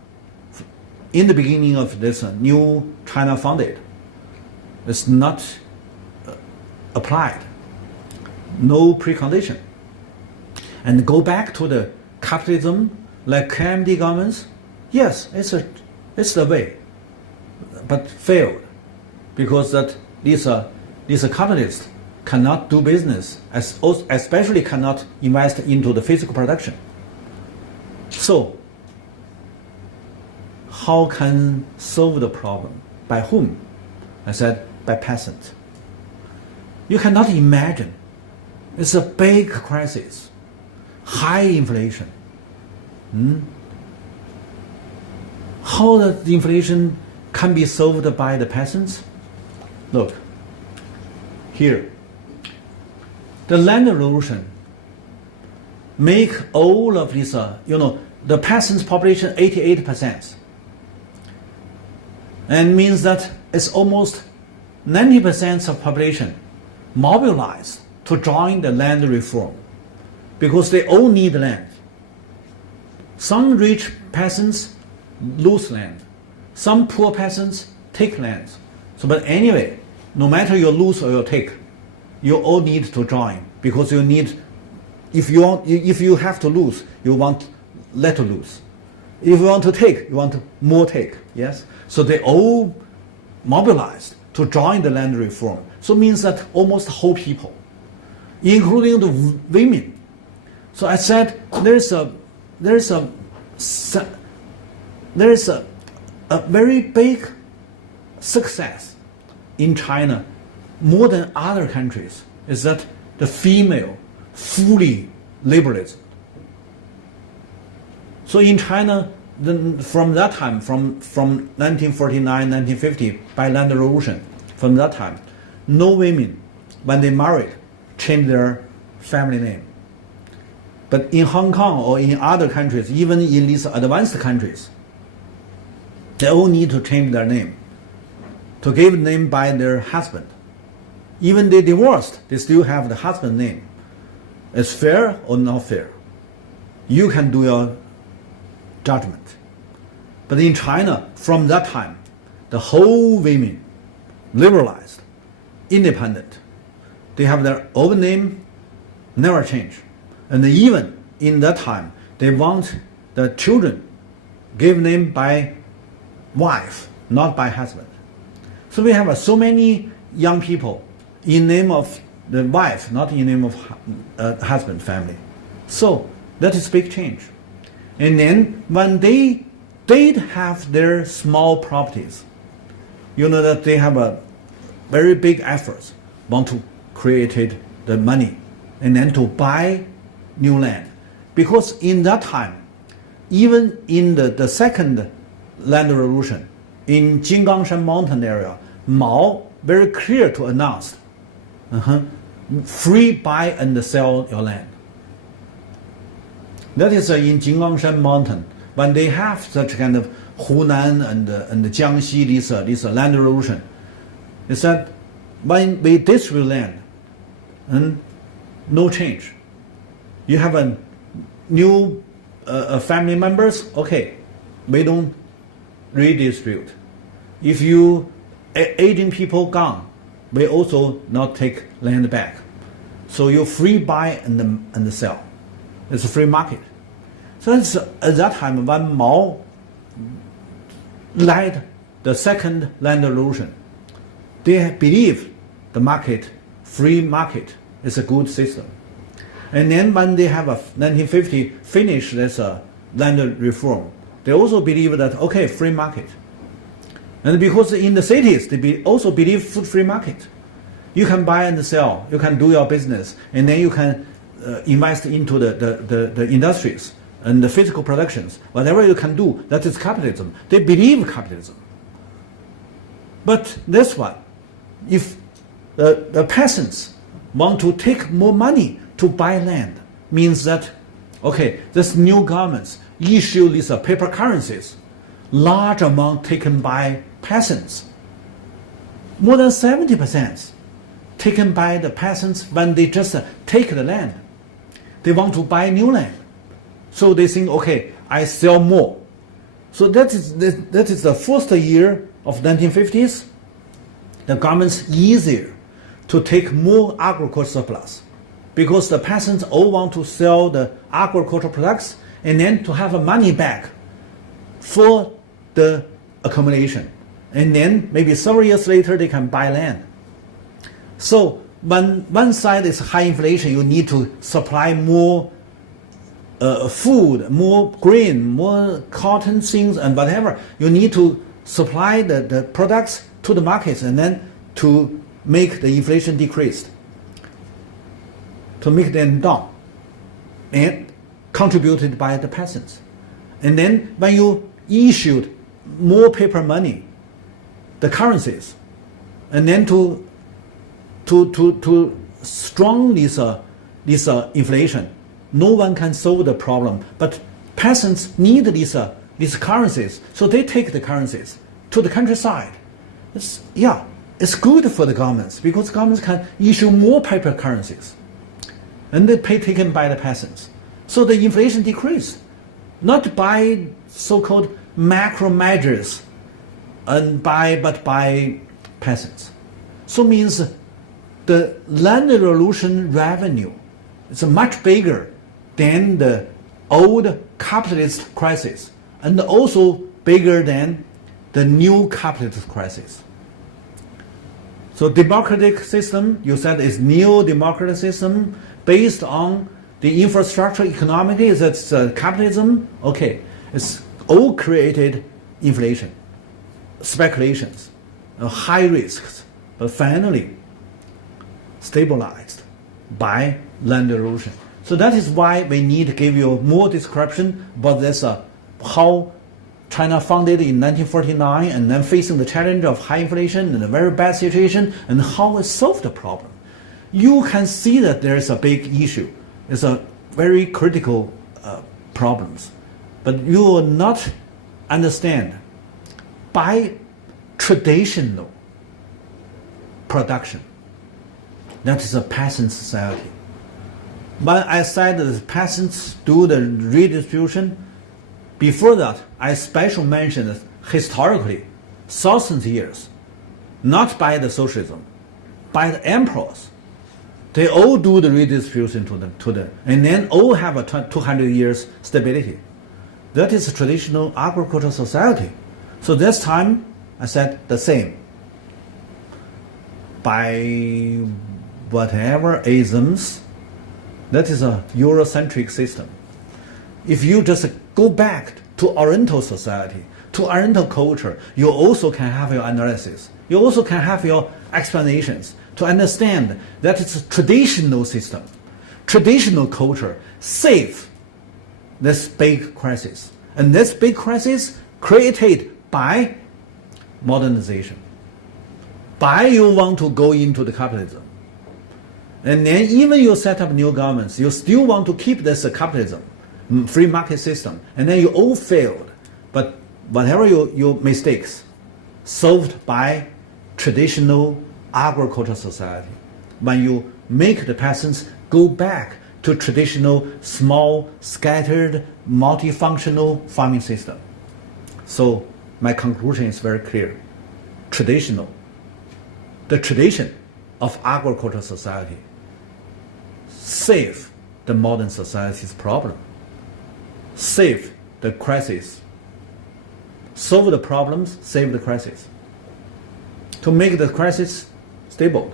in the beginning of this new China founded, is not applied. No precondition. And go back to the capitalism like KMT governments, yes, it's the way, but failed because that these capitalists cannot do business, especially cannot invest into the physical production. So how can solve the problem? By whom? I said by peasants. You cannot imagine. It's a big crisis, high inflation. How the inflation can be solved by the peasants? Look, here. The land revolution make all of this, the peasants' population 88%. And means that it's almost 90% of population mobilized to join the land reform because they all need land. Some rich peasants lose land. Some poor peasants take land. So, but anyway, no matter you lose or you take, you all need to join because you need. If you have to lose, you want let to lose. If you want to take, you want more take. Yes. So they all mobilized to join the land reform. So it means that almost whole people, including the women. So I said there is a very big success in China, more than other countries, is that the female fully liberalism. So in China, from that time, from 1949, 1950, by land revolution, from that time, no women, when they married, changed their family name. But in Hong Kong or in other countries, even in these advanced countries, they all need to change their name, to give name by their husband. Even they divorced, they still have the husband name. It's fair or not fair? You can do your judgment. But in China, from that time, the whole women liberalized, independent. They have their own name, never change. And even in that time, they want the children give name by wife, not by husband. So we have so many young people in name of the wife, not in name of husband family. So that is big change. And then when they did have their small properties, you know that they have a very big efforts, want to create the money and then to buy new land. Because in that time, even in the second land revolution, in Jinggangshan mountain area, Mao very clear to announce, free buy and sell your land. That is in Jinggangshan mountain, when they have such kind of Hunan and Jiangxi, this land revolution, is that when we distribute land, and no change. You have a new family members, okay, we don't redistribute. If you aging people gone, we also not take land back. So you free buy and sell. It's a free market. So it's, at that time when Mao led the second land revolution, they believe the market, free market, is a good system. And then when they have a 1950 finish this land reform, they also believe that, okay, free market. And because in the cities, they also believe free market. You can buy and sell, you can do your business, and then you can invest into the industries and the physical productions. Whatever you can do, that is capitalism. They believe capitalism. But this one, if the peasants want to take more money to buy land, means that, okay, this new governments issue these paper currencies, large amount taken by peasants, more than 70% taken by the peasants when they just take the land. They want to buy new land. So they think, okay, I sell more. So that is the first year of 1950s. The government's easier to take more agricultural surplus because the peasants all want to sell the agricultural products and then to have money back for the accumulation. And then maybe several years later they can buy land. So when one side is high inflation, you need to supply more food, more grain, more cotton things and whatever. You need to supply the products to the markets and then to make the inflation decreased, to make them down, and contributed by the peasants. And then when you issued more paper money, the currencies, and then to strong this inflation, no one can solve the problem. But peasants need these currencies, so they take the currencies to the countryside. It's good for the governments because governments can issue more paper currencies, and they pay taken by the peasants. So the inflation decreased, not by so-called macro measures, but by peasants. So means the land revolution revenue is much bigger than the old capitalist crisis, and also bigger than the new capitalist crisis. So democratic system, you said, is neo-democratic system based on the infrastructure economically, that's capitalism. Okay, it's all created inflation, speculations, high risks, but finally stabilized by land erosion. So that is why we need to give you more description about this, how China founded in 1949 and then facing the challenge of high inflation and a very bad situation, and how it solved the problem. You can see that there is a big issue. It's a very critical problems. But you will not understand by traditional production. That is a peasant society. When I said that the peasants do the redistribution, before that, I specially mentioned that historically, thousands of years, not by the socialism, by the emperors, they all do the redistribution to the and then all have a 200 years stability. That is a traditional agricultural society. So this time, I said the same. By whatever isms, that is a Eurocentric system. If you just go back to Oriental society, to Oriental culture, you also can have your analysis. You also can have your explanations to understand that it's a traditional system, traditional culture saved this big crisis. And this big crisis created by modernization, by you want to go into the capitalism. And then even you set up new governments, you still want to keep this capitalism, free market system, and then you all failed. But whatever your mistakes, solved by traditional agricultural society. When you make the peasants go back to traditional, small, scattered, multifunctional farming system. So my conclusion is very clear. Traditional. The tradition of agricultural society save the modern society's problem, save the crisis, solve the problems, save the crisis, to make the crisis stable.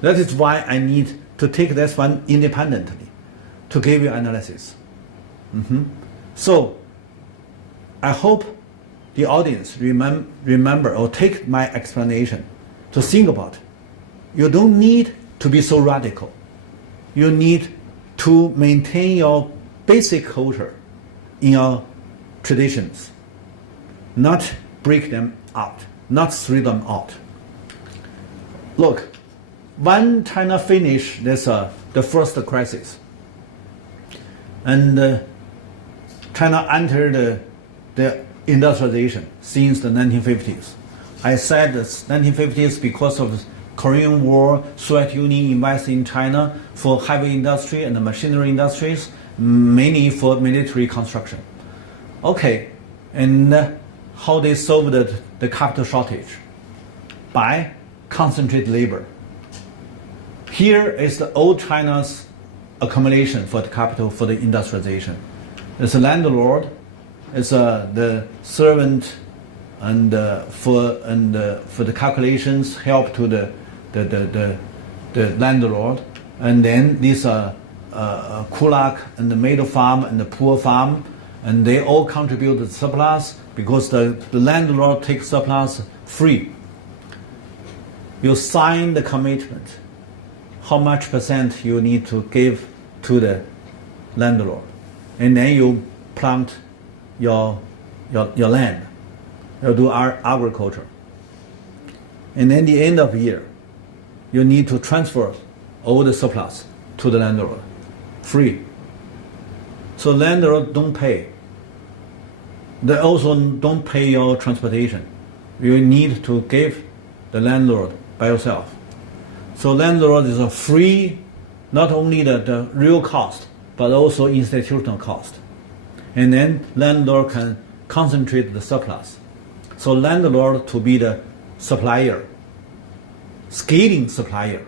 That is why I need to take this one independently to give you analysis. So I hope the audience remember or take my explanation to think about. You don't need to be so radical. You need to maintain your basic culture in your traditions, not break them out, not throw them out. Look, when China finished this, the first crisis, and China entered the industrialization since the 1950s. I said the 1950s because of the Korean War, Soviet Union invested in China for heavy industry and the machinery industries, mainly for military construction. Okay, and how they solved the capital shortage? By concentrated labor. Here is the old China's accumulation for the capital for the industrialization. It's a landlord, it's the servant, and for the calculations help to the landlord, and then these kulak and the middle farm and the poor farm, and they all contribute to the surplus because the landlord takes surplus free. You sign the commitment, how much percent you need to give to the landlord, and then you plant your land, you do agriculture, and then the end of the year, you need to transfer all the surplus to the landlord, free. So landlord don't pay. They also don't pay your transportation. You need to give the landlord by yourself. So landlord is a free, not only the real cost, but also institutional cost. And then landlord can concentrate the surplus. So landlord to be the supplier, scaling supplier.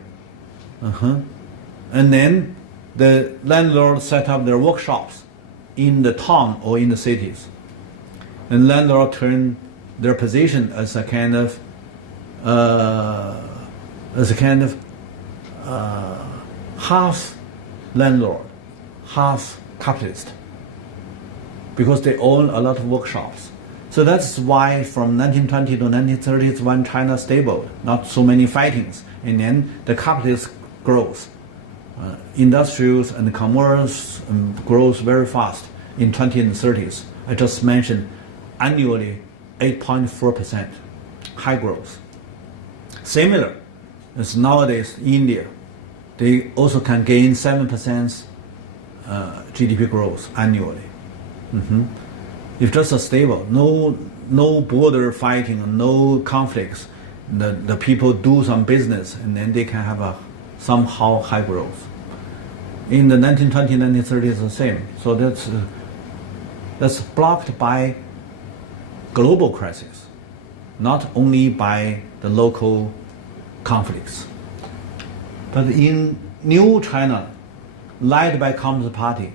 And then the landlord set up their workshops in the town or in the cities. And landlord turn their position as a kind of half landlord, half capitalist, because they own a lot of workshops. So that's why from 1920 to 1930s, when China stable, not so many fightings, and then the capitalist grows. Industrials and commerce grows very fast in 20s and 30s. I just mentioned annually 8.4% high growth. Similar as nowadays India, they also can gain 7% GDP growth annually. If just a stable, no border fighting, no conflicts, the people do some business and then they can have a somehow high growth. In the 1920s, 1930s, the same. So that's blocked by global crisis, not only by the local conflicts. But in New China, led by Communist Party,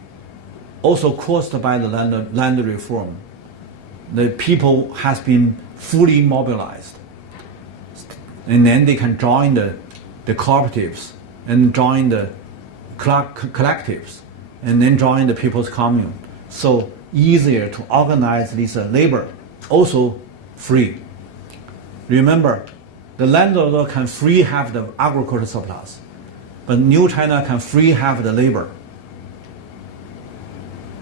also caused by the land reform, the people has been fully mobilized. And then they can join the cooperatives and join the collectives and then join the people's commune. So easier to organize this labor, also free. Remember, the landlord can free have the agricultural surplus, but New China can free have the labor.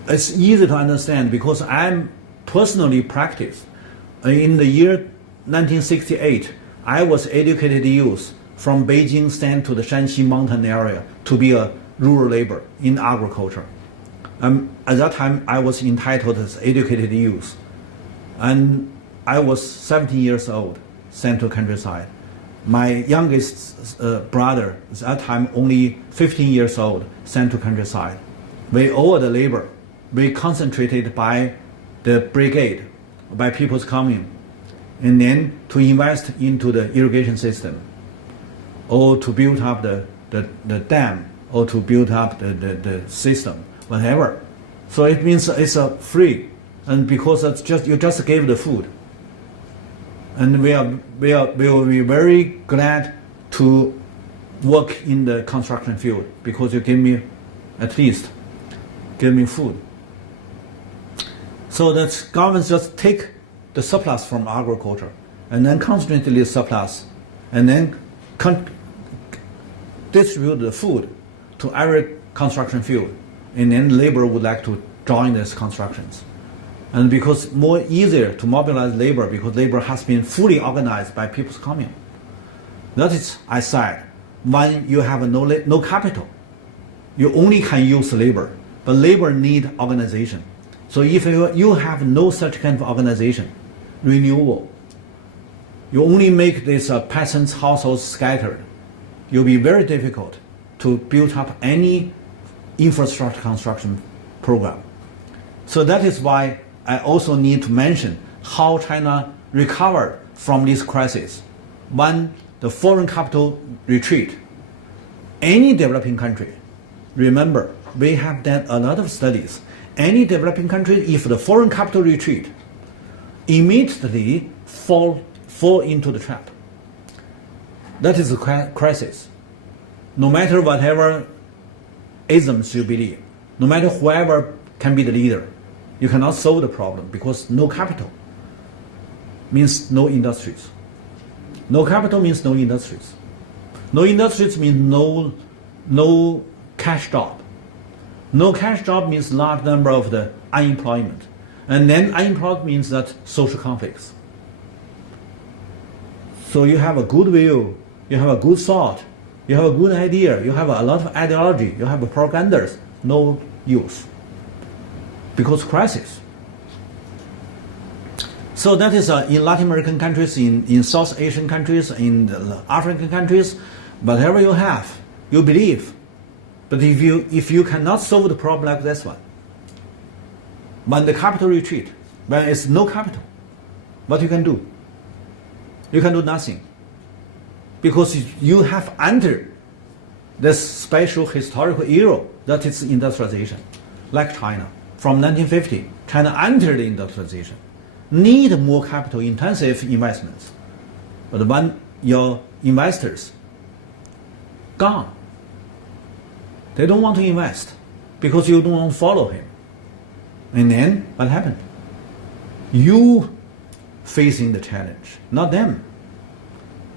It's easy to understand because I'm personally practiced. In the year 1968, I was educated youth from Beijing sent to the Shanxi mountain area to be a rural labor in agriculture. At that time, I was entitled as educated youth. And I was 17 years old, sent to countryside. My youngest brother, at that time only 15 years old, sent to countryside. We all the labor, we concentrated by the brigade, by people's coming, and then to invest into the irrigation system, or to build up the dam, or to build up the system, whatever. So it means it's free, and because it's just you just gave the food, and we will be very glad to work in the construction field because you give me at least give me food. So that governments just take the surplus from agriculture and then concentrate the surplus and then distribute the food to every construction field, and then labor would like to join these constructions. And because more easier to mobilize labor because labor has been fully organized by people's commune. That is, I said, when you have no capital, you only can use labor, but labor need organization. So if you have no such kind of organization, renewal, you only make these peasants' households scattered, it will be very difficult to build up any infrastructure construction program. So that is why I also need to mention how China recovered from this crisis. When the foreign capital retreat, any developing country, remember, we have done a lot of studies. Any developing country, if the foreign capital retreat, immediately fall into the trap. That is a crisis. No matter whatever isms you believe, no matter whoever can be the leader, you cannot solve the problem because no capital means no industries. No capital means no industries. No industries means no cash job. No cash job means large number of the unemployment. And then unemployment means that social conflicts. So you have a good will, you have a good thought, you have a good idea, you have a lot of ideology, you have propagandas, no use. Because crisis. So that is in Latin American countries, in South Asian countries, in the African countries, whatever you have, you believe. But if you cannot solve the problem like this one, when the capital retreat, when it's no capital, what you can do? You can do nothing. Because you have entered this special historical era that is industrialization, like China. From 1950, China entered industrialization, need more capital intensive investments. But when your investors gone, they don't want to invest because you don't want to follow him. And then what happened? You facing the challenge, not them.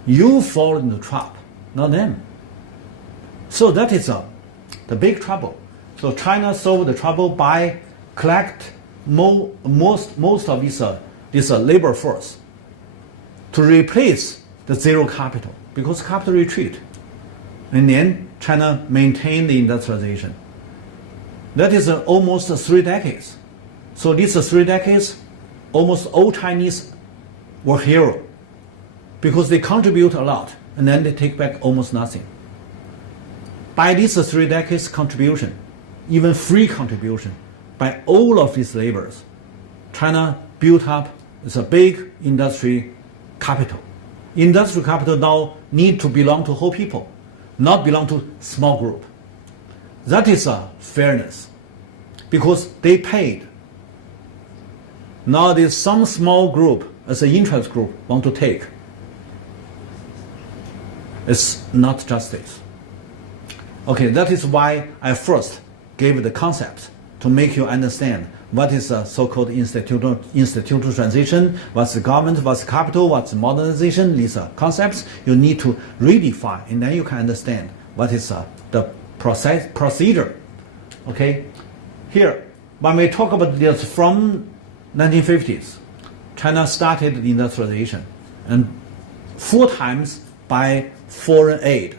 You fall in the trap, not them. So that is the big trouble. So China solved the trouble by collect most of this labor force to replace the zero capital because capital retreat. And then China maintained the industrialization. That is almost 3 decades. So these 3 decades, almost all Chinese were heroes because they contribute a lot and then they take back almost nothing. By these 3 decades contribution, even free contribution by all of these laborers, China built up as a big industry capital. Industrial capital now need to belong to whole people, not belong to small group. That is a fairness because they paid. Now there's some small group as an interest group want to take. It's not justice. Okay, that is why I first gave the concept to make you understand what is a so-called institutional transition, what's the government, what's the capital, what's the modernization. These are concepts you need to redefine, and then you can understand what is the procedure. Okay, here when we talk about this from 1950s, China started the industrialization, and 4 times by foreign aid.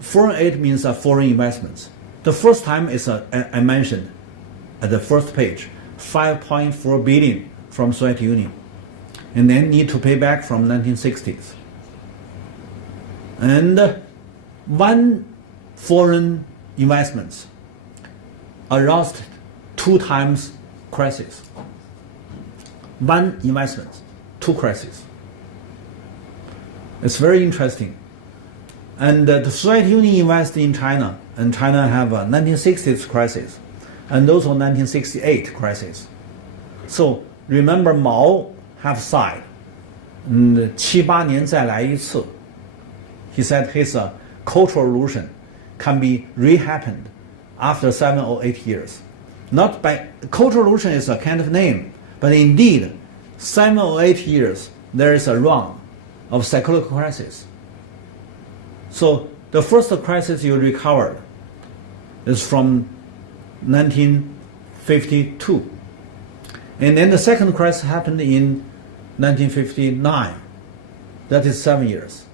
Foreign aid means foreign investments. The first time is I mentioned at the first page, 5.4 billion from Soviet Union, and then need to pay back from 1960s. And one foreign investments aroused 2 times crisis. one investment, two crises. It's very interesting. And the Soviet Union invested in China, and China have a 1960s crisis, and also 1968 crisis. So remember Mao have said, 7-8年再来一次. He said his Cultural Revolution can be re-happened after 7 or 8 years. Not by Cultural Revolution is a kind of name, but indeed, 7 or 8 years there is a run of cyclical crisis. So the first crisis you recovered is from 1952, and then the second crisis happened in 1959. That is 7 years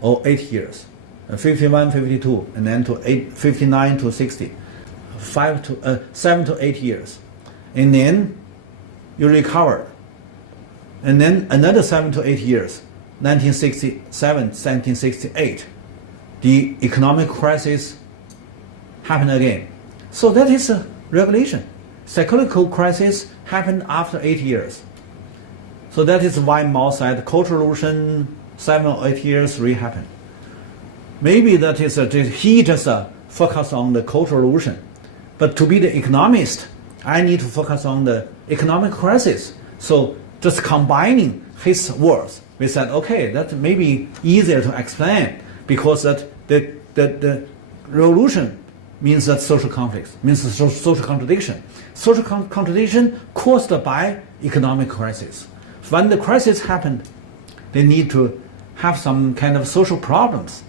or 8 years, 51, 52, and then to 59 to 60, 7 to 8 years, and then you recovered, and then another 7 to 8 years, 1967, 1968, the economic crisis happened again. So that is a regulation. Cyclical crisis happened after 8 years. So that is why Mao said Cultural Revolution 7 or 8 years re-happened. Maybe that is he just focused on the Cultural Revolution. But to be the economist, I need to focus on the economic crisis. So just combining his words, we said, okay, that may be easier to explain because that the revolution means that social conflicts, means social contradiction. Social contradiction caused by economic crisis. When the crisis happened, they need to have some kind of social problems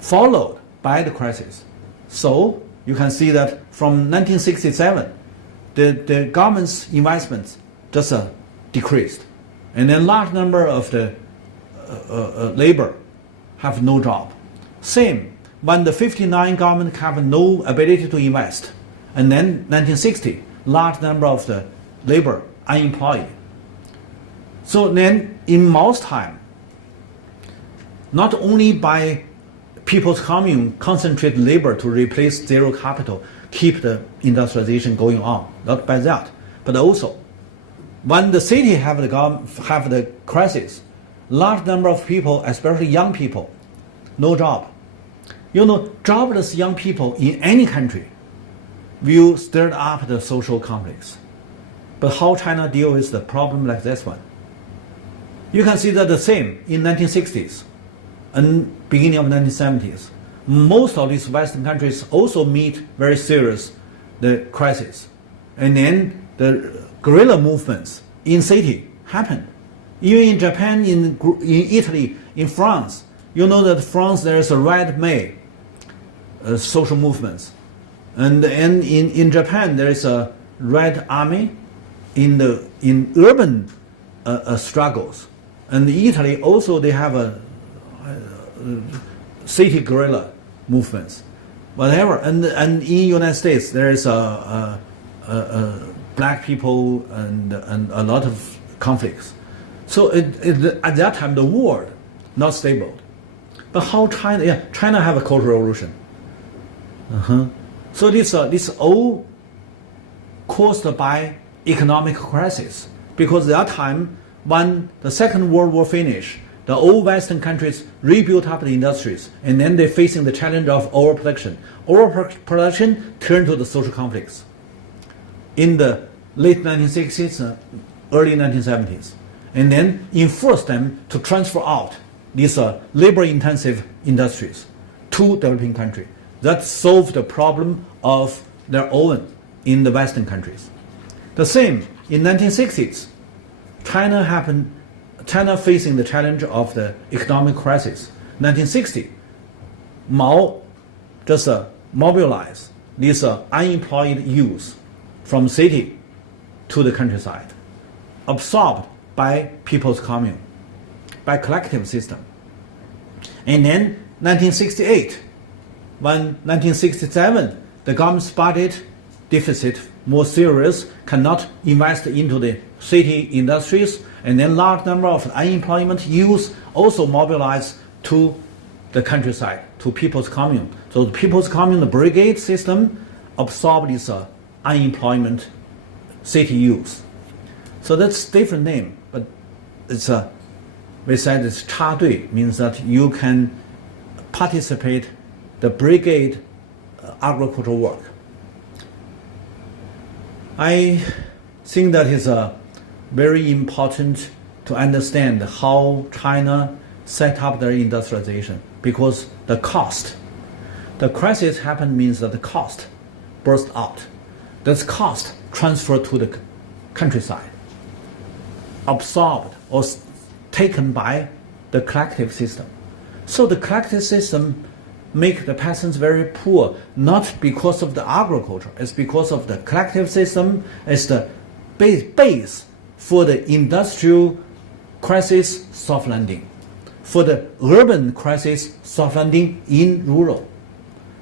followed by the crisis. So you can see that from 1967, the government's investments just decreased. And then large number of the labor have no job. Same, when the 59 government have no ability to invest. And then 1960, large number of the labor unemployed. So then in Mao's time, not only by People's Commune concentrate labor to replace zero capital, keep the industrialization going on, not by that, but also when the city have the crisis, large number of people, especially young people, no job. You know, jobless young people in any country will stir up the social conflicts. But how China deal with the problem like this one? You can see that the same in 1960s and beginning of 1970s. Most of these Western countries also meet very serious the crisis. And then the guerrilla movements in city happened. Even in Japan, in Italy, in France, you know that France there is a Red May social movements. And in Japan there is a Red Army in urban struggles. And in Italy also they have a city guerrilla movements, whatever. And in United States there is a black people and a lot of conflicts. So at that time the world not stable. But how China? Yeah, China have a Cultural Revolution. So this all caused by economic crisis, because at that time when the Second World War finished, the old Western countries rebuilt up the industries, and then they're facing the challenge of overproduction. Overproduction turned to the social conflicts in the late 1960s, early 1970s, and then enforced them to transfer out these labor-intensive industries to developing countries. That solved the problem of their own in the Western countries. The same in 1960s, China facing the challenge of the economic crisis. 1960, Mao just mobilized these unemployed youth from city to the countryside, absorbed by People's Commune, by collective system. And then 1968, when 1967, the government's budget deficit more serious, cannot invest into the city industries, and then large number of unemployment youth also mobilized to the countryside, to People's Commune. So the People's Commune, the brigade system, absorbed this unemployment city youth. So that's different name, but it's we said it's 插队, means that you can participate the brigade agricultural work. I think that is very important to understand how China set up their industrialization, because the cost, the crisis happened means that the cost burst out. This cost transferred to the countryside, absorbed or taken by the collective system. So the collective system make the peasants very poor, not because of the agriculture, it's because of the collective system as the base for the industrial crisis soft landing, for the urban crisis soft landing in rural.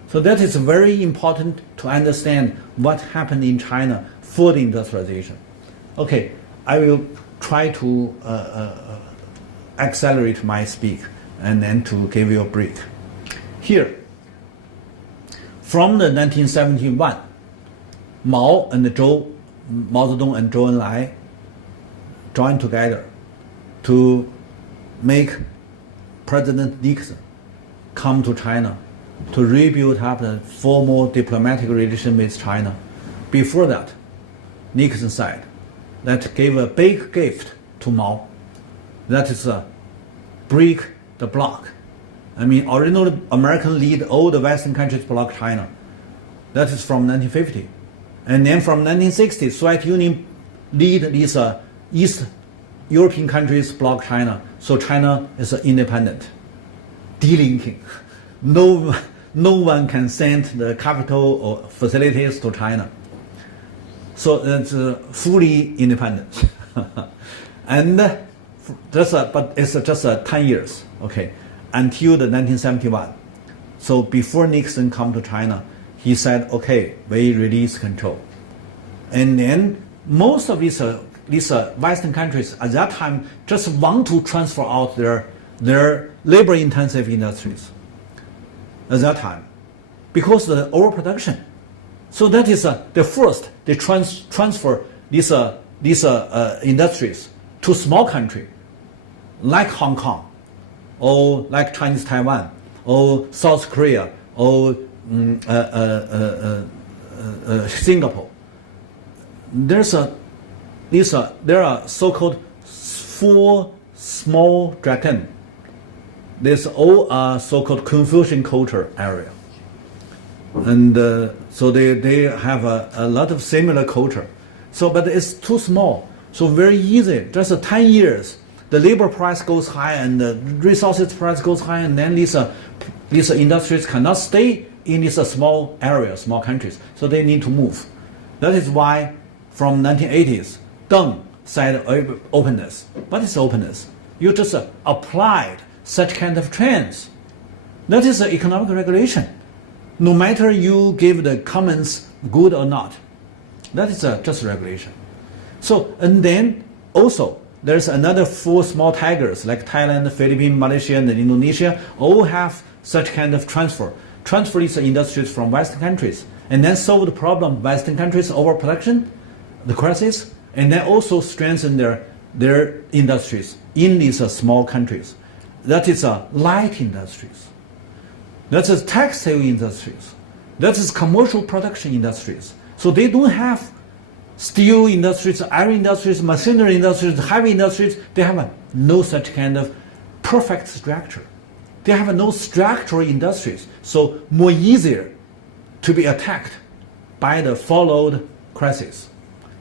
So that is very important to understand what happened in China for the industrialization. Okay, I will try to accelerate my speak and then to give you a break. Here, from the 1971, Mao Zedong and Zhou Enlai joined together to make President Nixon come to China to rebuild up the formal diplomatic relation with China. Before that, Nixon said that gave a big gift to Mao. That is break the bloc. I mean, originally American lead all the Western countries block China. That is from 1950. And then from 1960, Soviet Union lead these East European countries block China. So China is independent, delinking. No one can send the capital or facilities to China. So it's fully independent. And but it's just 10 years, okay, until the 1971. So before Nixon come to China, he said, okay, we release control. And then most of these Western countries at that time just want to transfer out their labor-intensive industries at that time because of the overproduction. So that is the first they transfer these industries to small country like Hong Kong or like Chinese Taiwan or South Korea or Singapore. There are so-called 4 small dragons. These all are so-called Confucian culture area. And so they have a lot of similar culture. So, but it's too small. So very easy, just 10 years, the labor price goes high and the resources price goes high, and then these industries cannot stay in these small areas, small countries. So they need to move. That is why from 1980s, Deng said openness. What is openness? You just applied such kind of trends. That is economic regulation. No matter you give the comments good or not, that is just regulation. So, and then also there's another 4 small tigers like Thailand, Philippines, Malaysia, and Indonesia all have such kind of transfer these industries from Western countries, and then solve the problem Western countries overproduction, the crisis, and then also strengthen their industries in these small countries. That is light industries. That is textile industries. That is commercial production industries. So they don't have steel industries, iron industries, machinery industries, heavy industries. They have no such kind of perfect structure. They have no structural industries. So more easier to be attacked by the followed crisis.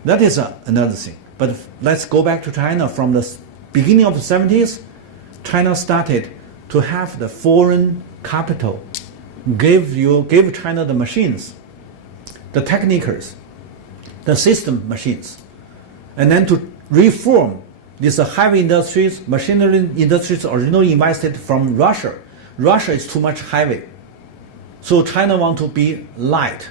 That is another thing. But let's go back to China. From the beginning of the 70s, China started to have the foreign capital give China the machines, the technicals, the system machines, and then to reform these heavy industries, machinery industries originally invested from Russia. Russia is too much heavy. So China want to be light.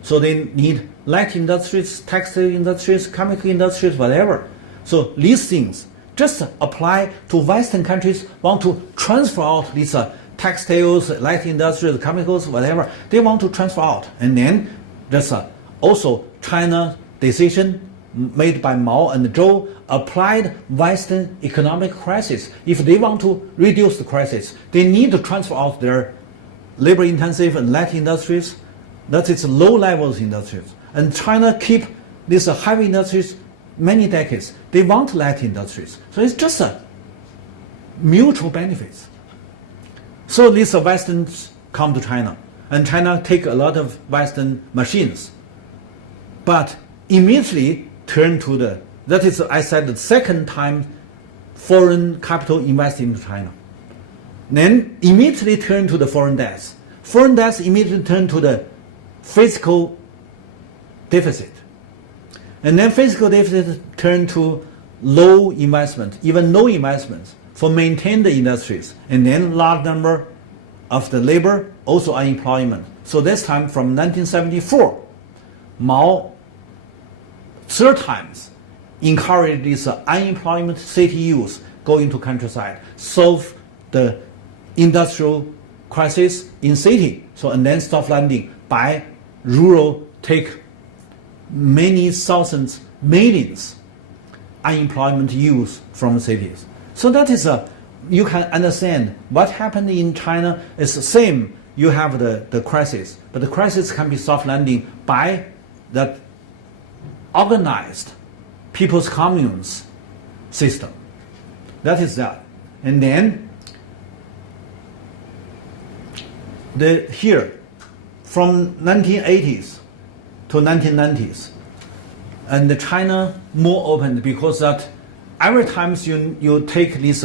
So they need light industries, textile industries, chemical industries, whatever. So these things just apply to Western countries want to transfer out these textiles, light industries, chemicals, whatever. They want to transfer out. And then just also China decision made by Mao and Zhou applied Western economic crisis. If they want to reduce the crisis, they need to transfer out their labor-intensive and light industries, that is low-level industries. And China keep these heavy industries many decades. They want light industries. So it's just a mutual benefits. So these Westerns come to China, and China take a lot of Western machines, but immediately turn to that is, I said, the second time foreign capital invest into China. Then immediately turn to the foreign debts. Foreign debts immediately turn to the fiscal deficit. And then fiscal deficit turn to low investment, even no investments for maintain the industries. And then large number of the labor, also unemployment. So this time from 1974, Mao third times encouraged this unemployment city youth go into countryside, solve the industrial crisis in city. So and then soft landing by rural take many thousands, millions unemployment youth from cities. So that is you can understand what happened in China is the same. You have the crisis, but the crisis can be soft landing by that organized people's communes system. That is that. And then here from 1980s to 1990s, and China more open because that every time you take these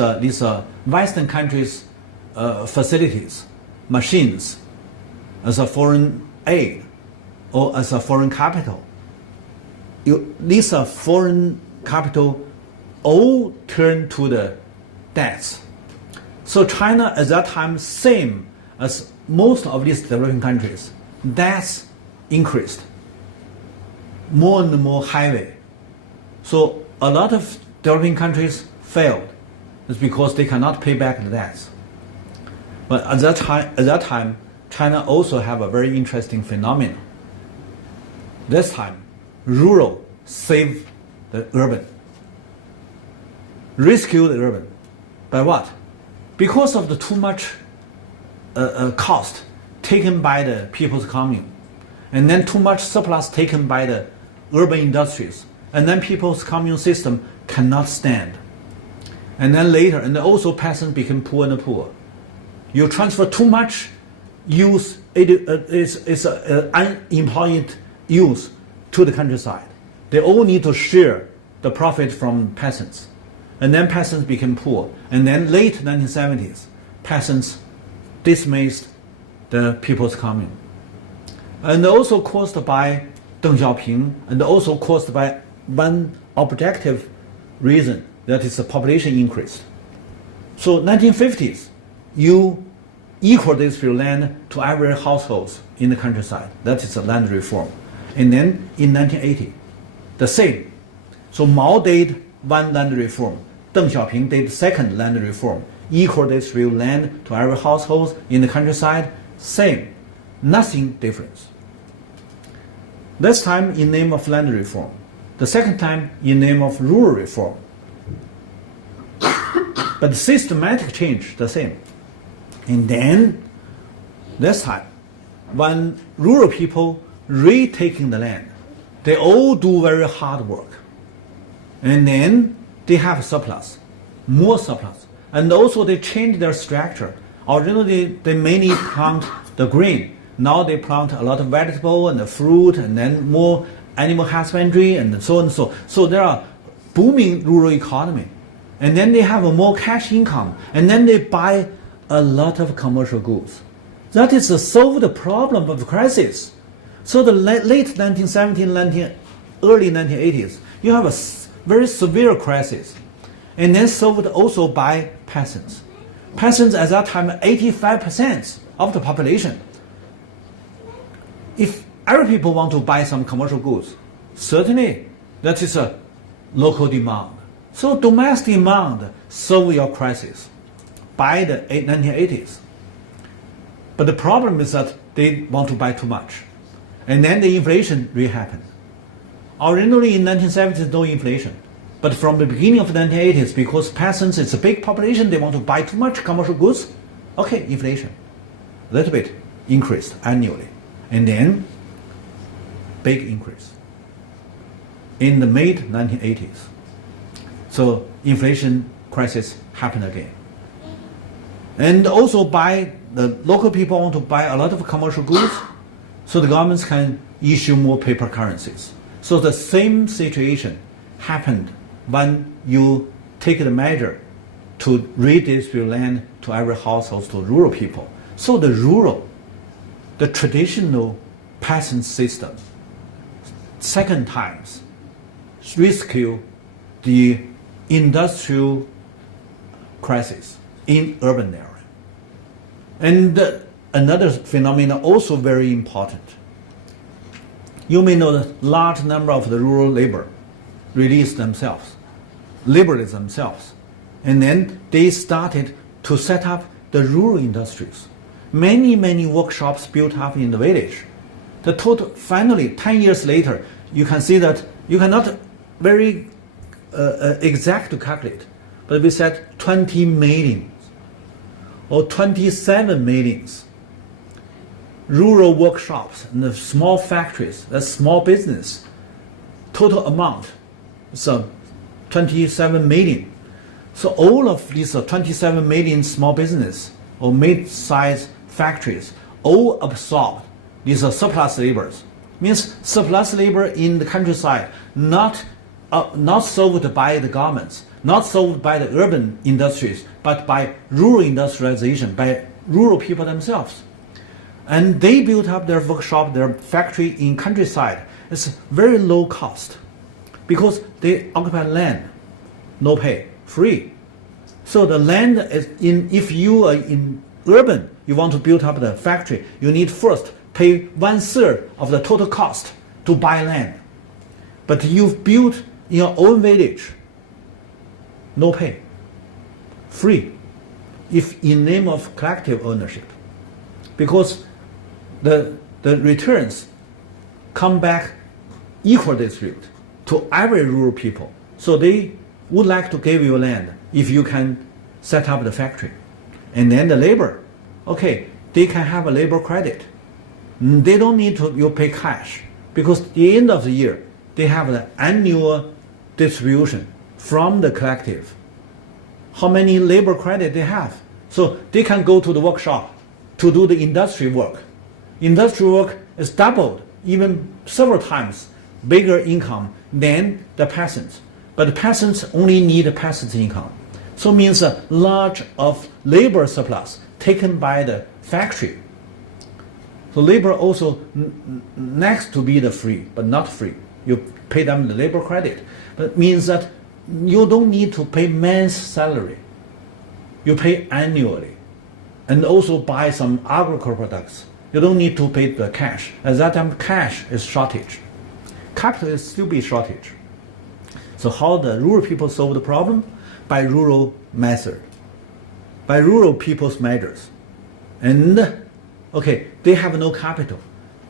Western countries' facilities, machines, as a foreign aid or as a foreign capital, these foreign capital all turn to the debts. So China at that time, same as most of these developing countries, debts increased more and more heavy. So a lot of developing countries failed. It's because they cannot pay back the debts. But at that time, China also have a very interesting phenomenon. This time, rural saved the urban, rescued the urban. By what? Because of the too much cost taken by the people's commune, and then too much surplus taken by the urban industries, and then people's commune system cannot stand. And then later, and then also peasants became poor and poor. You transfer too much youth, it's unemployed youth to the countryside. They all need to share the profit from peasants. And then peasants became poor. And then late 1970s, peasants dismissed the people's commune. And also caused by Deng Xiaoping, and also caused by one objective reason, that is the population increase. So 1950s, you equal this free land to every household in the countryside. That is the land reform. And then in 1980, the same. So Mao did one land reform. Deng Xiaoping did second land reform. Equal this free land to every household in the countryside. Same. Nothing difference. This time in name of land reform. The second time in name of rural reform. But the systematic change, the same. And then, this time, when rural people retaking the land, they all do very hard work. And then they have surplus, more surplus. And also they change their structure. Originally, they mainly plant the grain. Now they plant a lot of vegetable and the fruit, and then more animal husbandry, and so on and so. So there are booming rural economy. And then they have a more cash income. And then they buy a lot of commercial goods. That is to solve the problem of the crisis. So the late 1970s, early 1980s, you have a very severe crisis. And then solved also by peasants. Peasants at that time, 85% of the population. If every people want to buy some commercial goods, certainly that is a local demand. So domestic demand solve your crisis by the 1980s. But the problem is that they want to buy too much. And then the inflation really happened. Originally in 1970s, no inflation. But from the beginning of the 1980s, because peasants, it's a big population, they want to buy too much commercial goods, okay, inflation. A little bit increased annually. And then, big increase in the mid-1980s. So inflation crisis happened again. And also the local people want to buy a lot of commercial goods, so the governments can issue more paper currencies. So the same situation happened when you take the measure to redistribute land to every household, to rural people. So the traditional peasant system, second times, rescue the industrial crisis in urban area. And another phenomenon also very important. You may know that large number of the rural labor released themselves, liberalized themselves, and then they started to set up the rural industries. Many workshops built up in the village. The total, finally, 10 years later, you can see that you cannot very exact to calculate, but we said 20 million or 27 millions rural workshops and the small factories, the small business, total amount is 27 million. So all of these 27 million small business or mid-sized factories all absorbed these surplus labors. Means surplus labor in the countryside, not solved by the governments, not solved by the urban industries, but by rural industrialization, by rural people themselves. And they built up their workshop, their factory in countryside. It's very low cost because they occupy land, no pay, free. So the land is if you are in urban, you want to build up the factory, you need first pay 1/3 of the total cost to buy land. But you've built in your own village, no pay, free, if in name of collective ownership. Because the returns come back equal distributed to every rural people. So they would like to give you land if you can set up the factory. And then the labor, okay, they can have a labor credit. They don't need to you pay cash because at the end of the year, they have the annual distribution from the collective. How many labor credit they have. So they can go to the workshop to do the industry work. Industry work is doubled, even several times bigger income than the peasants. But the peasants only need a peasant income. So it means a large of labor surplus taken by the factory. So labor also next to be the free, but not free. You pay them the labor credit. But it means that you don't need to pay man's salary. You pay annually. And also buy some agricultural products. You don't need to pay the cash. At that time, cash is shortage. Capital is still be shortage. So how the rural people solve the problem? By rural method. By rural people's measures. And, okay, they have no capital.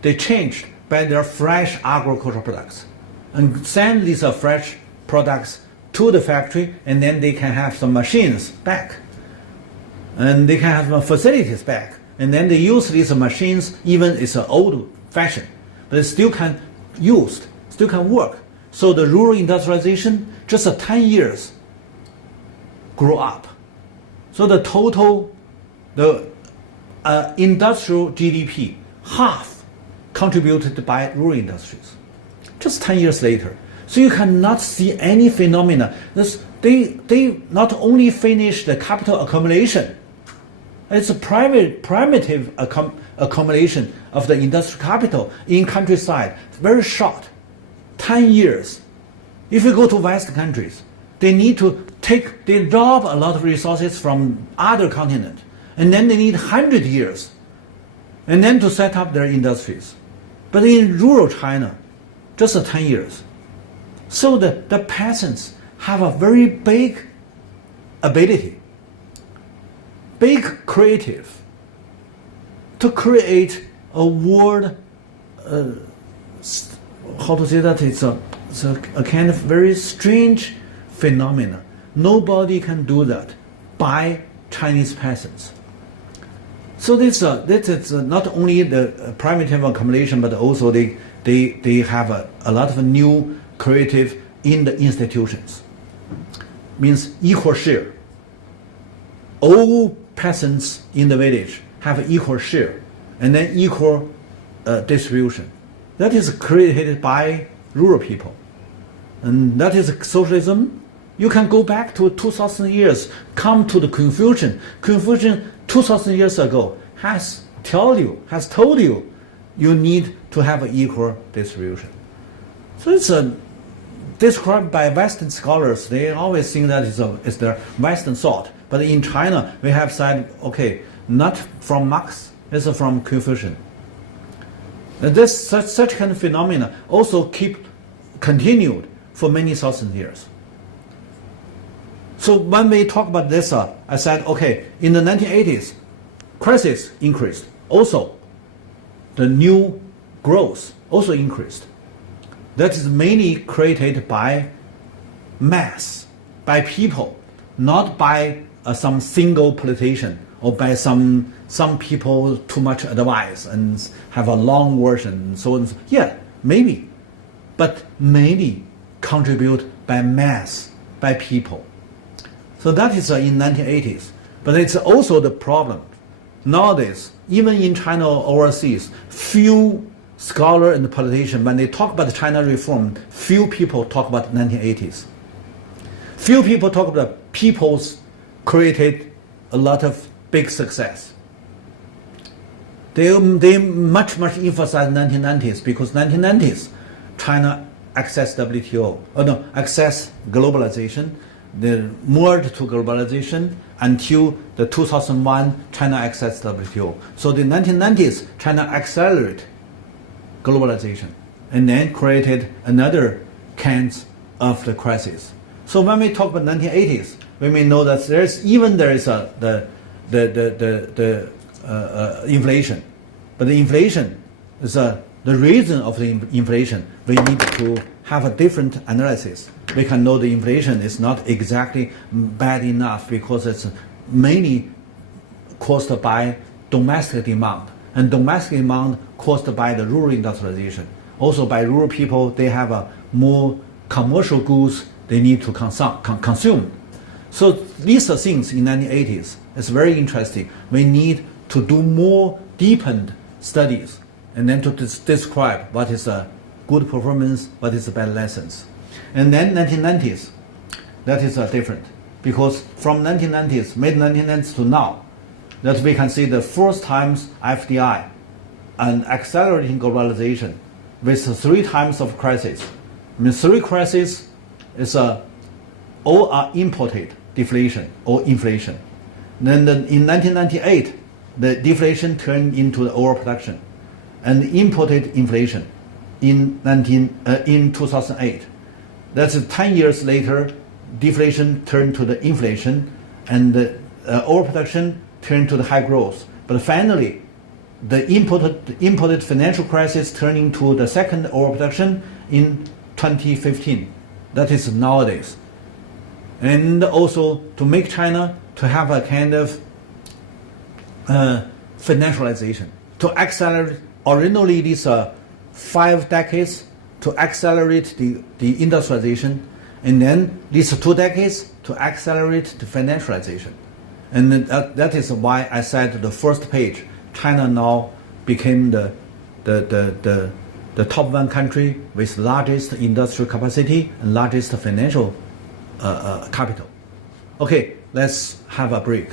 They changed by their fresh agricultural products. And send these fresh products to the factory, and then they can have some machines back. And they can have some facilities back. And then they use these machines, even it's an old fashion, but it still can used, still can work. So the rural industrialization, just 10 years, grew up. So the total, the industrial GDP, half contributed by rural industries. Just 10 years later. So you cannot see any phenomena. They not only finish the capital accumulation, it's a primitive accumulation of the industrial capital in countryside. Very short, 10 years. If you go to West countries, they need to they rob a lot of resources from other continent, and then they need 100 years, and then to set up their industries. But in rural China, just 10 years. So the peasants have a very big ability, big creative, to create a world how to say that, it's a kind of very strange phenomenon. Nobody can do that by Chinese peasants. So this is not only the primitive accumulation, but also they have a lot of new creative in the institutions. Means equal share. All peasants in the village have equal share, and then equal distribution. That is created by rural people, and that is socialism. You can go back to 2,000 years, come to the Confucian. Confucian 2,000 years ago has told you you need to have an equal distribution. So it's described by Western scholars. They always think that it's the Western thought. But in China, we have said, okay, not from Marx, it's from Confucian. And such kind of phenomena also continued for many thousand years. So when we talk about this, I said, okay, in the 1980s, crisis increased. Also, the new growth also increased. That is mainly created by mass, by people, not by some single politician or by some people too much advice and have a long version and so on. Yeah, maybe, but mainly contribute by mass, by people. So that is in 1980s. But it's also the problem. Nowadays, even in China or overseas, few scholars and politicians, when they talk about China reform, few people talk about 1980s. Few people talk about people's created a lot of big success. They much emphasize 1990s because 1990s, China accessed WTO, accessed globalization. They moved to globalization until the 2001 China accessed WTO. So the 1990s, China accelerated globalization and then created another kinds of the crisis. So when we talk about 1980s, we may know that there is inflation, but the inflation is the reason of the inflation. We need to have a different analysis. We can know the inflation is not exactly bad enough because it's mainly caused by domestic demand, and domestic demand caused by the rural industrialization. Also by rural people, they have more commercial goods they need to consume. So these are things in the 1980s. It's very interesting. We need to do more deepened studies and then to describe what is a good performance, what is the bad lessons. And then 1990s, that is different because from 1990s, mid-1990s to now, that we can see the first times FDI and accelerating globalization with 3 times of crisis. I mean, 3 crises is all are imported deflation or inflation. Then in 1998, the deflation turned into the overproduction, and imported inflation in 2008. That's 10 years later, deflation turned to the inflation, and the overproduction turned to the high growth. But finally, the imported financial crisis turned into the second overproduction in 2015. That is nowadays. And also to make China to have a kind of financialization, to accelerate originally these 5 decades to accelerate the industrialization, and then these 2 decades to accelerate the financialization. And that is why I said the first page, China now became the top 1 country with largest industrial capacity and largest financial capital. Okay, let's have a break.